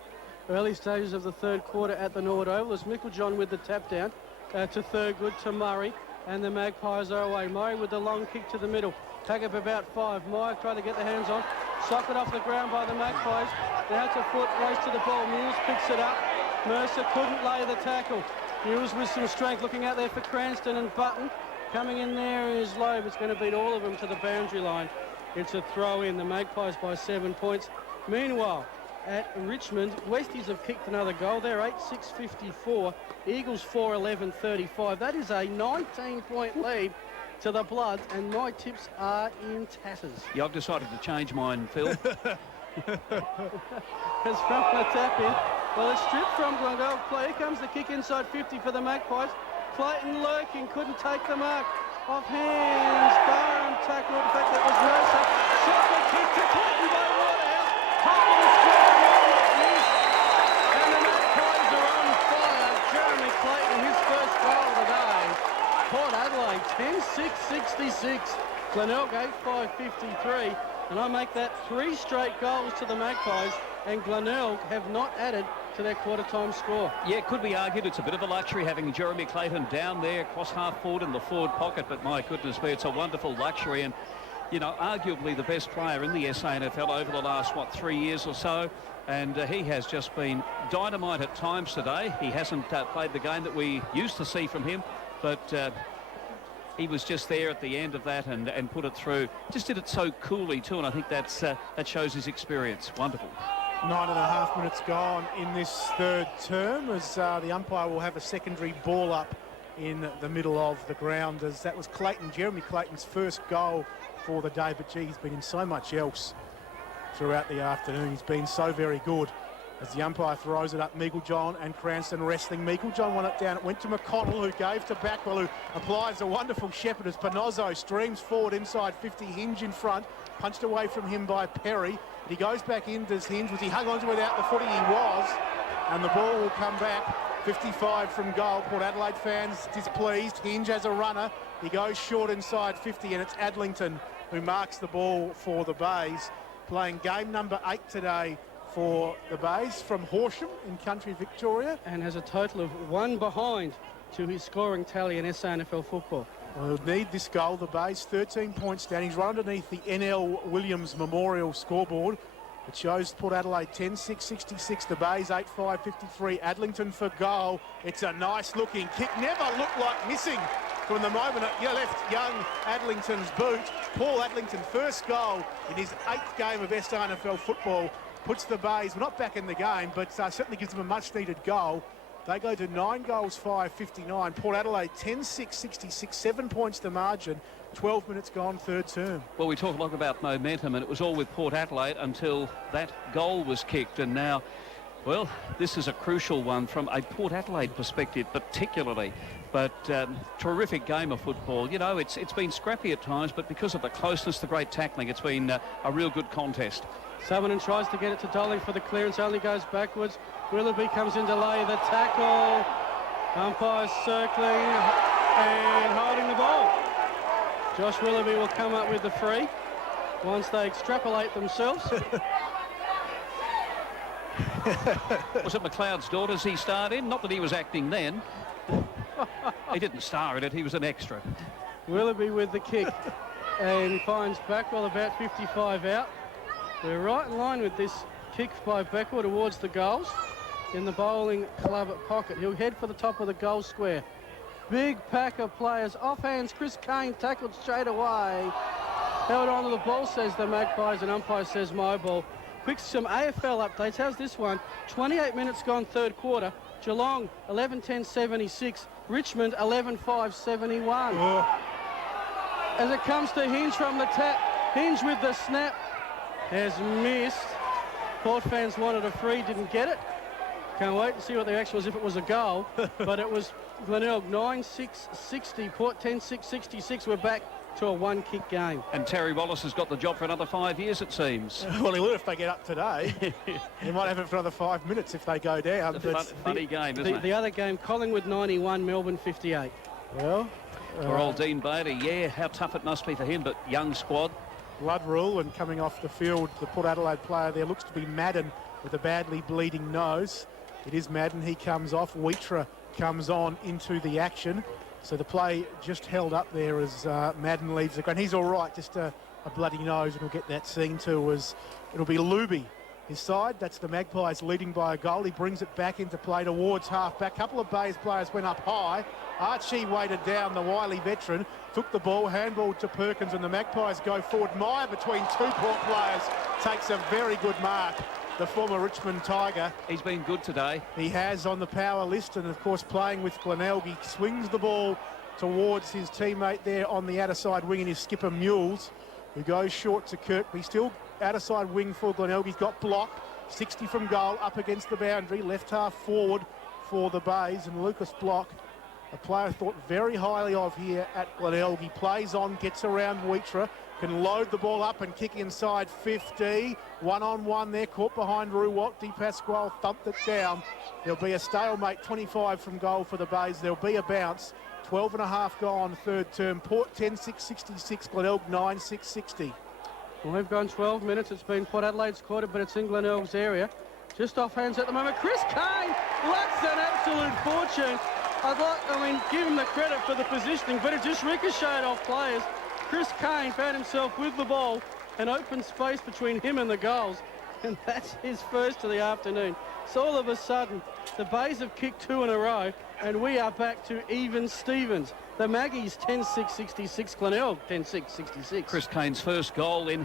Early stages of the third quarter at the Norwood Oval as Meikle John with the tap down to Thurgood, to Murray, and the Magpies are away. Murray with the long kick to the middle. Take up about 5. Meyer trying to get the hands on. Socket off the ground by the Magpies. Now to foot, race to the ball. Mills picks it up. Mercer couldn't lay the tackle. Mills with some strength, looking out there for Cranston and Button. Coming in there is Loeb. It's going to beat all of them to the boundary line. It's a throw in. The Magpies by 7 points. Meanwhile, at Richmond, Westies have kicked another goal. They're 8-6-54. Eagles 4-11-35. That is a 19-point lead to the Bloods, and my tips are in tatters. Yeah, I've decided to change mine, Phil. As from the tap in, well, it's stripped from Glenelg. Here comes the kick inside 50 for the Magpies. Clayton lurking, couldn't take the mark. Off hands, Barham tackled. In fact, that was Mercer. Shot the kick to Clayton by Waterhouse. Top of the square, and the Magpies are on fire. Jeremy Clayton, his first goal of the day. Port Adelaide, 10-6-66. Glenelg, 8-5-53. And I make that 3 straight goals to the Magpies, and Glenelg have not added to their quarter-time score. Yeah, it could be argued it's a bit of a luxury having Jeremy Clayton down there, cross half forward in the forward pocket, but my goodness me, it's a wonderful luxury. And, you know, arguably the best player in the SANFL over the last, 3 years or so. And he has just been dynamite at times today. He hasn't played the game that we used to see from him, but he was just there at the end of that and put it through. Just did it so coolly too, and I think that shows his experience. Wonderful. 9.5 minutes gone in this third term, as the umpire will have a secondary ball up in the middle of the ground, as that was Jeremy Clayton's first goal for the day. But gee, he's been in so much else throughout the afternoon. He's been so very good. As the umpire throws it up, Meikle-John and Cranston wrestling. Meikle-John won it down. It went to McConnell, who gave to Backwell, who applies a wonderful shepherd as Panozzo streams forward inside 50. Hinge in front, punched away from him by Perry. He goes back in, does Hinge. Was he hung onto without the footy? He was. And the ball will come back. 55 from goal. Port Adelaide fans displeased. Hinge has a runner. He goes short inside 50, and it's Adlington who marks the ball for the Bays. Playing game number 8 today for the Bays from Horsham in country Victoria. And has a total of 1 behind to his scoring tally in SANFL football. Well, he'll need this goal. The Bays 13 points down. He's right underneath the NL Williams Memorial scoreboard. It shows Port Adelaide 10-6-66. The Bays 8-5-53. Adlington for goal. It's a nice looking kick. Never looked like missing from the moment it left young Adlington's boot. Paul Adlington, first goal in his 8th game of SANFL football. Puts the Bays, well, not back in the game, but certainly gives them a much-needed goal. They go to 9 goals, 5-59. Port Adelaide 10-6-66, 7 points the margin, 12 minutes gone, third term. Well, we talk a lot about momentum, and it was all with Port Adelaide until that goal was kicked. And now, well, this is a crucial one from a Port Adelaide perspective, particularly. But terrific game of football. You know, it's been scrappy at times, but because of the closeness, the great tackling, it's been a real good contest. Summerton tries to get it to Dolling for the clearance, only goes backwards. Willoughby comes in delay, the tackle. Umpires circling and holding the ball. Josh Willoughby will come up with the free once they extrapolate themselves. Was it McLeod's daughters he starred in? Not that he was acting then. He didn't star in it, he was an extra. Willoughby with the kick and finds Backwell about 55 out. They're right in line with this kick by Backwell towards the goals in the bowling club pocket. He'll head for the top of the goal square. Big pack of players. Off hands, Chris Kane tackled straight away. Held on to the ball, says the Magpies, and umpire says my ball. Quick, some AFL updates. How's this one? 28 minutes gone, third quarter. Geelong 11-10-76. Richmond 11-5-71. Oh. As it comes to Hinge from the tap. Hinge with the snap. Has missed. Port fans wanted a free, didn't get it. Can't wait to see what the reaction was if it was a goal. But it was Glenelg 9-6-60. Port 10-6-66. We're back to a one-kick game. And Terry Wallace has got the job for another 5 years, it seems. Well, he will if they get up today. He might have it for another 5 minutes if they go down. It's a funny game, isn't it? The other game, Collingwood 91, Melbourne 58. Well, for old Dean Beatty, yeah, how tough it must be for him, but young squad. Blood rule, and coming off the field, the Port Adelaide player there looks to be Madden with a badly bleeding nose. It is Madden. He comes off. Wheatra comes on into the action. So the play just held up there as Madden leaves the ground. He's all right, just a bloody nose, and we'll get that seen too. As it'll be Luby, his side. That's the Magpies leading by a goal. He brings it back into play towards half-back. A couple of Bays players went up high. Archie weighted down, the wily veteran, took the ball, handballed to Perkins, and the Magpies go forward. Meyer, between 2 Port players, takes a very good mark. The former Richmond Tiger. He's been good today. He has on the power list, and of course playing with Glenelg. He swings the ball towards his teammate there on the outer side wing in his skipper Mules, who goes short to Kirkby. Still outer side wing for Glenelg. He's got blocked. 60 from goal, up against the boundary, left half forward for the Bays, and Lucas Block, a player thought very highly of here at Glenelg. He plays on, gets around Wheatra, can load the ball up and kick inside 50. One-on-one there, caught behind Ruwalt. Di Pasquale thumped it down. There'll be a stalemate, 25 from goal for the Bays. There'll be a bounce. 12 and a half gone, third term. Port 10-6-66, Glenelg 9-6-60. Well, we've gone 12 minutes. It's been Port Adelaide's quarter, but it's in Glenelg's area. Just off hands at the moment. Chris Kane lacks an absolute fortune. Give him the credit for the positioning, but it just ricocheted off players. Chris Kane found himself with the ball, an open space between him and the goals, and that's his first of the afternoon. So all of a sudden, the Bays have kicked 2 in a row, and we are back to even Stevens. The Maggies 10-6-66, Glenelg 10-6-66. Chris Kane's first goal in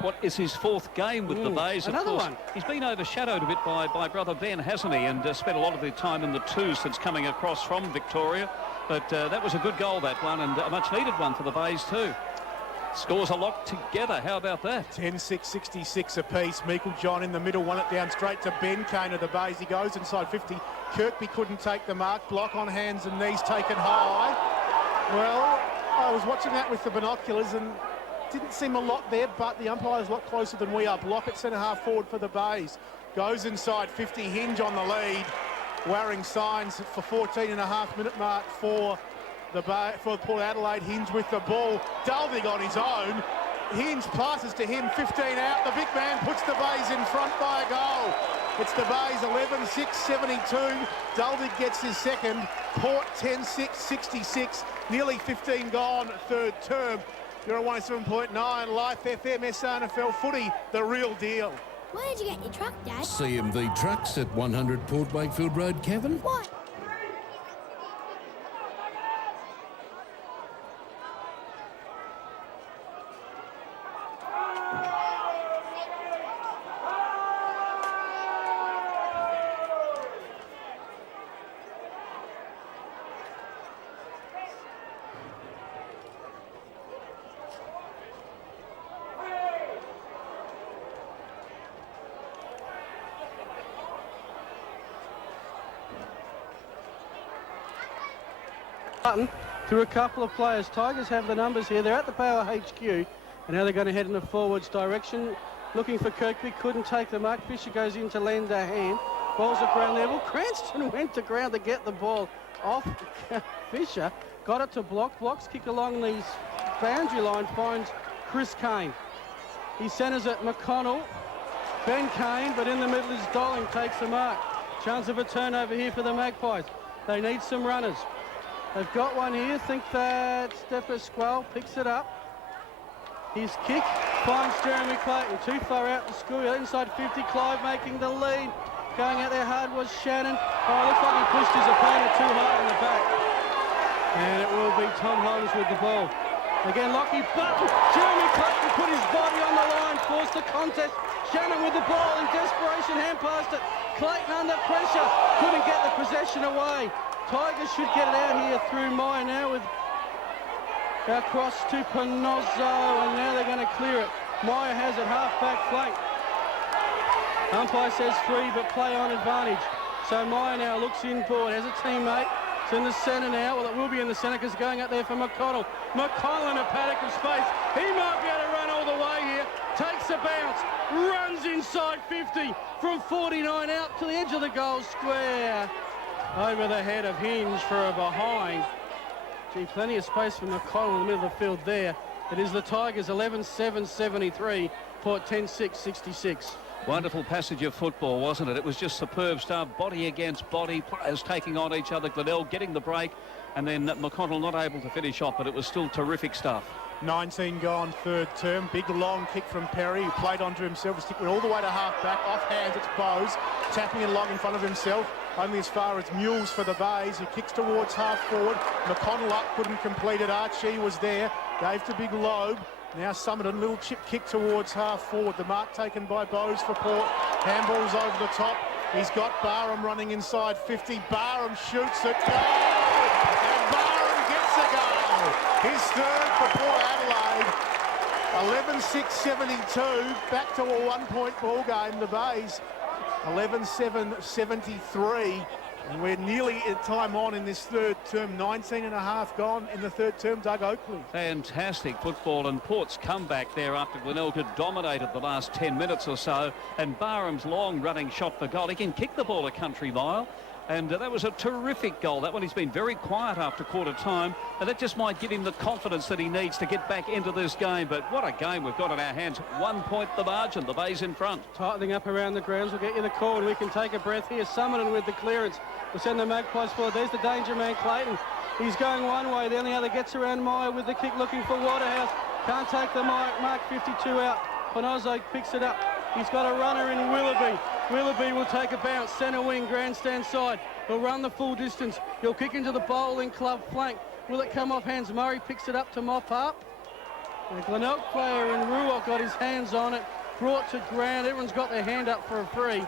what is his 4th game with the Bays. Another of course, one. He's been overshadowed a bit by brother Ben, hasn't he? And spent a lot of the time in the 2 since coming across from Victoria. But that was a good goal, that one, and a much-needed one for the Bays too. Scores are locked together. How about that? 10-6-66 apiece. Meikle John in the middle, won it down straight to Ben Kane of the Bays. He goes inside 50. Kirkby couldn't take the mark. Block on hands and knees taken high. Well, I was watching that with the binoculars and didn't seem a lot there, but the umpire's a lot closer than we are. Block at centre-half forward for the Bays. Goes inside 50. Hinge on the lead. Wearing signs for 14.5-minute mark for Port Adelaide. Hinge with the ball. Dulvig on his own. Hinge passes to him, 15 out. The big man puts the Bays in front by a goal. It's the Bays 11-6-72. Dulvig gets his second. Port 10-6-66. Nearly 15 gone, third term. You're on 107.9 Life FM, SANFL footy, the real deal. Where did you get your truck, Dad? CMV Trucks at 100 Port Wakefield Road, Kevin. What? Button through a couple of players. Tigers have the numbers here. They're at the Power HQ, and now they're going to head in the forwards direction. Looking for Kirkby, couldn't take the mark. Fisher goes in to lend a hand. Ball's at ground level. Cranston went to ground to get the ball off Fisher. Got it to Block. Block's kick along the boundary line, finds Chris Kane. He centres at McConnell. Ben Kane, but in the middle is Dolling, takes the mark. Chance of a turnover here for the Magpies. They need some runners. They've got one here. Think that Di Pasquale picks it up. His kick finds Jeremy Clayton. Too far out the school. Inside 50, Clive making the lead. Going out there hard was Shannon. Oh, looks like he pushed his opponent too hard in the back. And it will be Tom Holmes with the ball. Again, Lockie Button. Jeremy Clayton put his body on the line, forced the contest. Shannon with the ball in desperation, hand past it. Clayton under pressure. Couldn't get the possession away. Tigers should get it out here through Meyer now with across to Panozzo, and now they're going to clear it. Meyer has it half-back flank. Umpire says 3, but play on advantage. So Meyer now looks inboard, has a teammate. It's in the centre now. Well, it will be in the centre because going up there for McConnell. McConnell in a paddock of space. He might be able to run all the way here. Takes a bounce, runs inside 50 from 49 out to the edge of the goal square. Over the head of Hinge for a behind. Gee, plenty of space for McConnell in the middle of the field there. It is the Tigers 11-7-73, Port 10-6-66. Wonderful passage of football, wasn't it? It was just superb stuff, body against body, players taking on each other. Glenelg getting the break, and then McConnell not able to finish off, but it was still terrific stuff. 19 gone, third term. Big long kick from Perry, who played onto himself. His kick went all the way to half-back. Off hands, it's Bowes. Tapping it along in front of himself. Only as far as Mules for the Bays, who kicks towards half-forward. McConnell up, couldn't complete it. Archie was there. Gave to Big Loeb. Now Summerton, little chip kick towards half-forward. The mark taken by Bowes for Port. Handball's over the top. He's got Barham running inside 50. Barham shoots it. Goal! And Barham gets his third for Port Adelaide. 11-6-72, back to a one-point ball game. The Bays 11-7-73, and we're nearly at time on in this third term. 19 and a half gone in the third term. Doug Oakley. Fantastic football, and Port's comeback there after Glenelg had dominated the last 10 minutes or so, and Barham's long running shot for goal. He can kick the ball a country mile. And that was a terrific goal. That one, he's been very quiet after quarter time, and that just might give him the confidence that he needs to get back into this game. But what a game we've got in our hands. 1 point the margin. The Bays in front. Tightening up around the grounds. We'll get you the call and we can take a breath here. Summoning with the clearance. We'll send the Magpies forward. There's the danger man, Clayton. He's going one way, then the other gets around Meyer with the kick, looking for Waterhouse. Can't take the mark. 52 out. Panozzo picks it up. He's got a runner in Willoughby. Willoughby will take a bounce, centre wing, grandstand side. He'll run the full distance. He'll kick into the bowling club flank. Will it come off hands? Murray picks it up to mop up. The Glenelg player in Ruok got his hands on it. Brought to ground. Everyone's got their hand up for a free.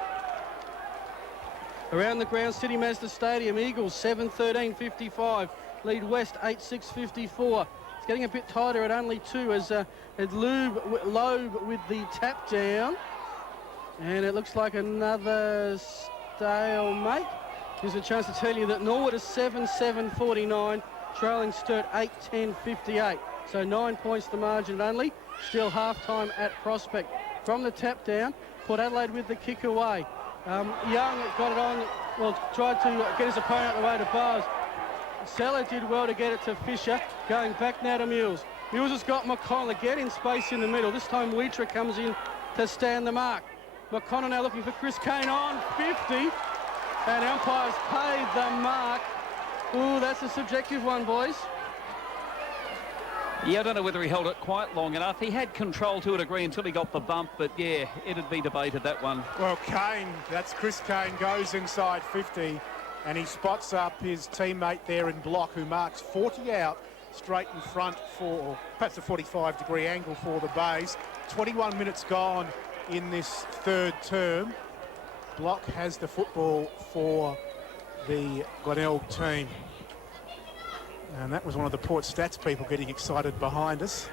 Around the ground, City Mazda Stadium, Eagles 7-13-55. Lead West 8-6-54. It's getting a bit tighter at only 2 as Loeb with the tap down. And it looks like another stalemate. Here's a chance to tell you that Norwood is 7-7-49, trailing Sturt 8-10-58. So 9 points the margin only. Still half-time at Prospect. From the tap down, Port Adelaide with the kick away. Young got it on, well, tried to get his opponent out the way to Bowes. Seller did well to get it to Fisher. Going back now to Mules. Mules has got McConnell again in space in the middle. This time Wheatra comes in to stand the mark. McConnell now looking for Chris Kane on 50, and umpires paid the mark. Ooh, that's a subjective one, boys. Yeah, I don't know whether he held it quite long enough. He had control to a degree until he got the bump, but yeah, it'd be debated, that one. Well, Kane, that's Chris Kane, goes inside 50, and he spots up his teammate there in block, who marks 40 out straight in front for perhaps a 45-degree angle for the Bays. 21 minutes gone in this third term. Block has the football for the Glenelg team. And that was one of the Port stats people getting excited behind us.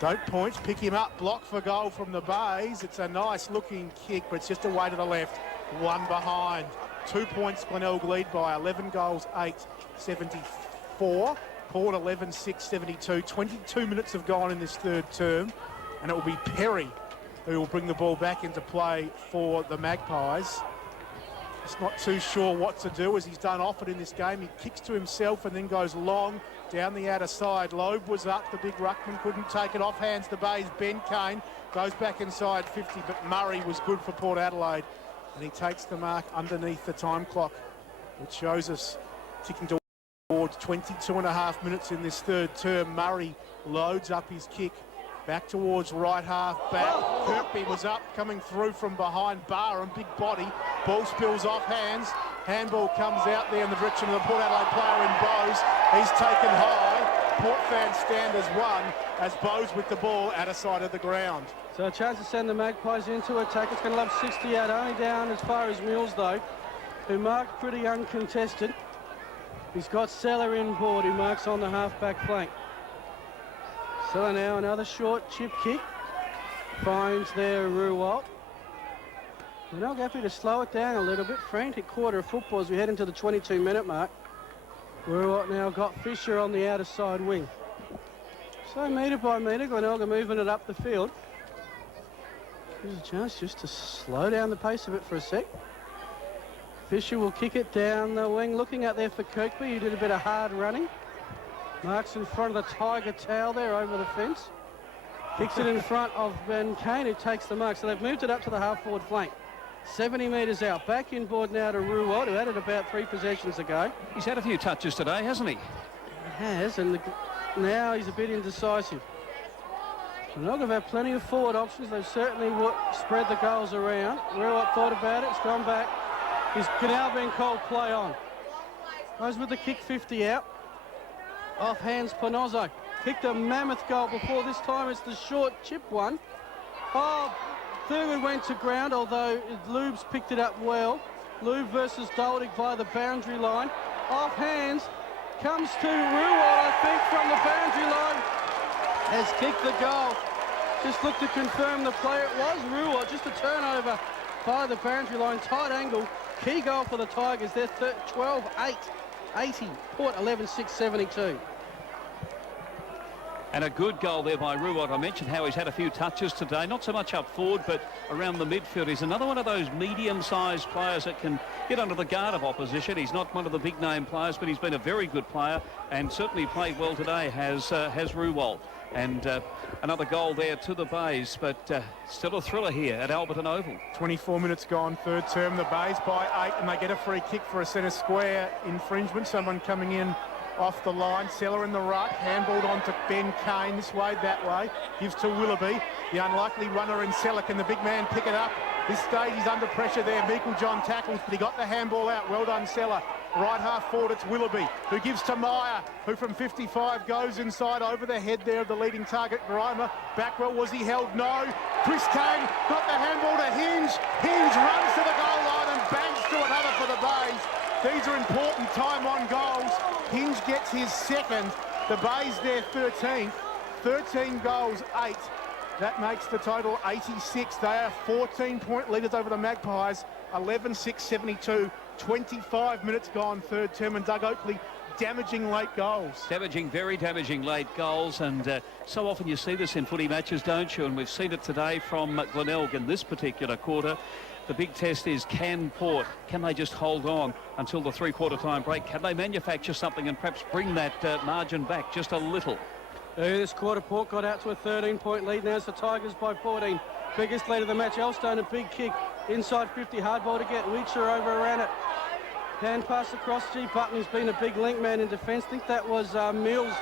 Don't point, pick him up, block for goal from the Bays. It's a nice looking kick, but it's just away to the left. One behind. 2 points Glenelg lead by 11 goals, 8-74. Port 11-6-72. 22 minutes have gone in this third term, and it will be Perry who will bring the ball back into play for the Magpies. Just not too sure what to do, as he's done often in this game. He kicks to himself and then goes long down the outer side. Loeb was up, the big ruckman couldn't take it off hands. The Bays, Ben Kane goes back inside 50, but Murray was good for Port Adelaide, and he takes the mark underneath the time clock, which shows us ticking towards 22 and a half minutes in this third term. Murray loads up his kick back towards right half back. Kirkby was up, coming through from behind. Barham, big body. Ball spills off hands. Handball comes out there in the direction of the Port Adelaide player in Bowes. He's taken high. Port fans stand as one, as Bowes with the ball out of sight of the ground. So a chance to send the Magpies into attack. It's going to love 60 out, only down as far as Mills though, who marked pretty uncontested. He's got Seller in board, who marks on the half-back flank. Seller now, another short chip kick. Finds there Ruwalt. We're not happy to slow it down a little bit. Frantic quarter of football as we head into the 22-minute mark. Ruwalt now got Fisher on the outer side wing. So metre by metre, Glenelg are moving it up the field. Here's a chance just to slow down the pace of it for a sec. Fisher will kick it down the wing, looking out there for Kirkby, who did a bit of hard running. Marks in front of the Tiger Towel there over the fence. Kicks it in front of Ben Kane, who takes the mark. So they've moved it up to the half-forward flank. 70 metres out. Back in board now to Ruwalt, who had it about 3 possessions ago. He's had a few touches today, hasn't he? He has, and now he's a bit indecisive. Glenelg have had plenty of forward options. They've certainly spread the goals around. Ruwalt thought about it. It's gone back. He's now been called play on. Goes with the kick 50 out. Off hands Panozzo. Kicked a mammoth goal before. This time it's the short chip one. Oh, Thurgood went to ground, although Loob's picked it up well. Loob versus Doldig by the boundary line. Off hands. comes to Ruwal, I think, from the boundary line. Has kicked the goal. Just looked to confirm the play. It was Ruwal, just a turnover by the boundary line. Tight angle. Key goal for the Tigers. They're 12-8, 80. Port 11-6, 72. And a good goal there by Ruwal. I mentioned how he's had a few touches today, not so much up forward, but around the midfield. He's another one of those medium-sized players that can get under the guard of opposition. He's not one of the big-name players, but he's been a very good player and certainly played well today, has Ruwal. And another goal there to the Bays, but still a thriller here at Alberton Oval. 24 minutes gone, third term. The Bays by 8, and they get a free kick for a centre square infringement. Someone coming in off the line. Seller in the ruck, handballed on to Ben Kane, this way, that way. Gives to Willoughby. The unlikely runner in Seller. Can the big man pick it up? This stage he's under pressure there. Meikle-John tackles, but he got the handball out. Well done, Seller. Right half forward, it's Willoughby, who gives to Meyer, who from 55 goes inside over the head there of the leading target, Grimer. Back well, was he held? No. Chris Kane got the handball to Hinge. Hinge runs to the goal line and bangs to another for the Bays. These are important time on goals. Hinge gets his second. The Bays their 13th. 13 goals, 8. That makes the total 86. They are 14-point leaders over the Magpies. 11-6, 72. 25 minutes gone, third term, and Doug Oakley damaging late goals. Very damaging late goals, and so often you see this in footy matches, don't you? And we've seen it today from Glenelg in this particular quarter. The big test is, can Port, can they just hold on until the three-quarter time break? Can they manufacture something and perhaps bring that margin back just a little? This quarter, Port got out to a 13-point lead. Now it's the Tigers by 14. Biggest lead of the match. Elstone, a big kick inside 50, hard ball to get. Weecher overran it. Hand pass across. G. Button has been a big link man in defence. I think that was Mills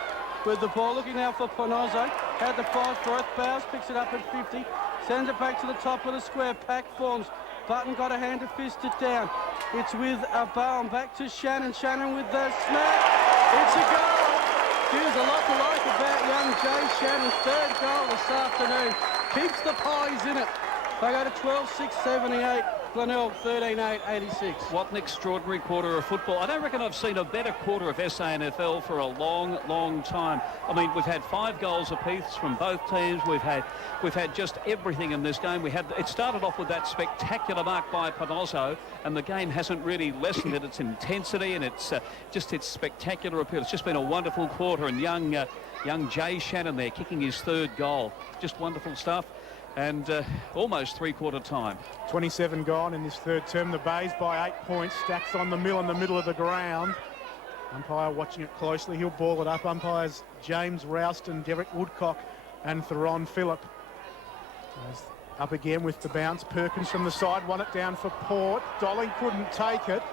with the ball. Looking now for Ponozzo. Had the 5 for it. Bowes picks it up at 50. Sends it back to the top of the square. Pack forms. Button got a hand to fist it down. It's with Bowen. Back to Shannon. Shannon with the smack. It's a goal. There's a lot to like about young Jay Shannon's third goal this afternoon. Keeps the Pies in it. They go to 12-6, 78. Glenelg 13-8, 86. What an extraordinary quarter of football. I don't reckon I've seen a better quarter of SANFL for a long, long time. I mean, we've had 5 goals apiece from both teams. We've had just everything in this game. It started off with that spectacular mark by Panozzo, and the game hasn't really lessened in its intensity and its spectacular appeal. It's just been a wonderful quarter, and young Jay Shannon there kicking his third goal. Just wonderful stuff. And almost three-quarter time. 27 gone in this third term. The Bays by 8 points. Stacks on the mill in the middle of the ground. Umpire watching it closely. He'll ball it up. Umpires James Rouston, Derek Woodcock and Theron Phillip. Up again with the bounce. Perkins from the side. Won it down for Port. Dolling couldn't take it.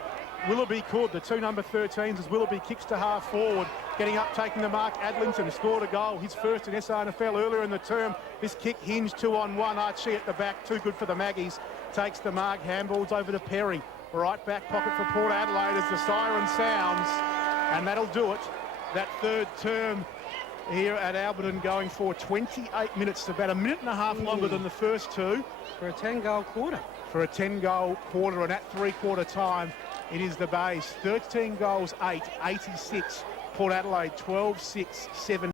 Willoughby could. The 2 number 13s as Willoughby kicks to half forward. Getting up, taking the mark. Adlington scored a goal. His first in SANFL earlier in the term. This kick hinged 2-on-1. Archie at the back. Too good for the Maggies. Takes the mark. Handballs over to Perry. Right back pocket for Port Adelaide as the siren sounds. And that'll do it. That third term here at Alberton going for 28 minutes. About a minute and a half longer than the first 2. For a 10-goal quarter. For a 10-goal quarter, and at three-quarter time, it is the Bays. 13 goals, 8, 86. Port Adelaide, 12-6, 7.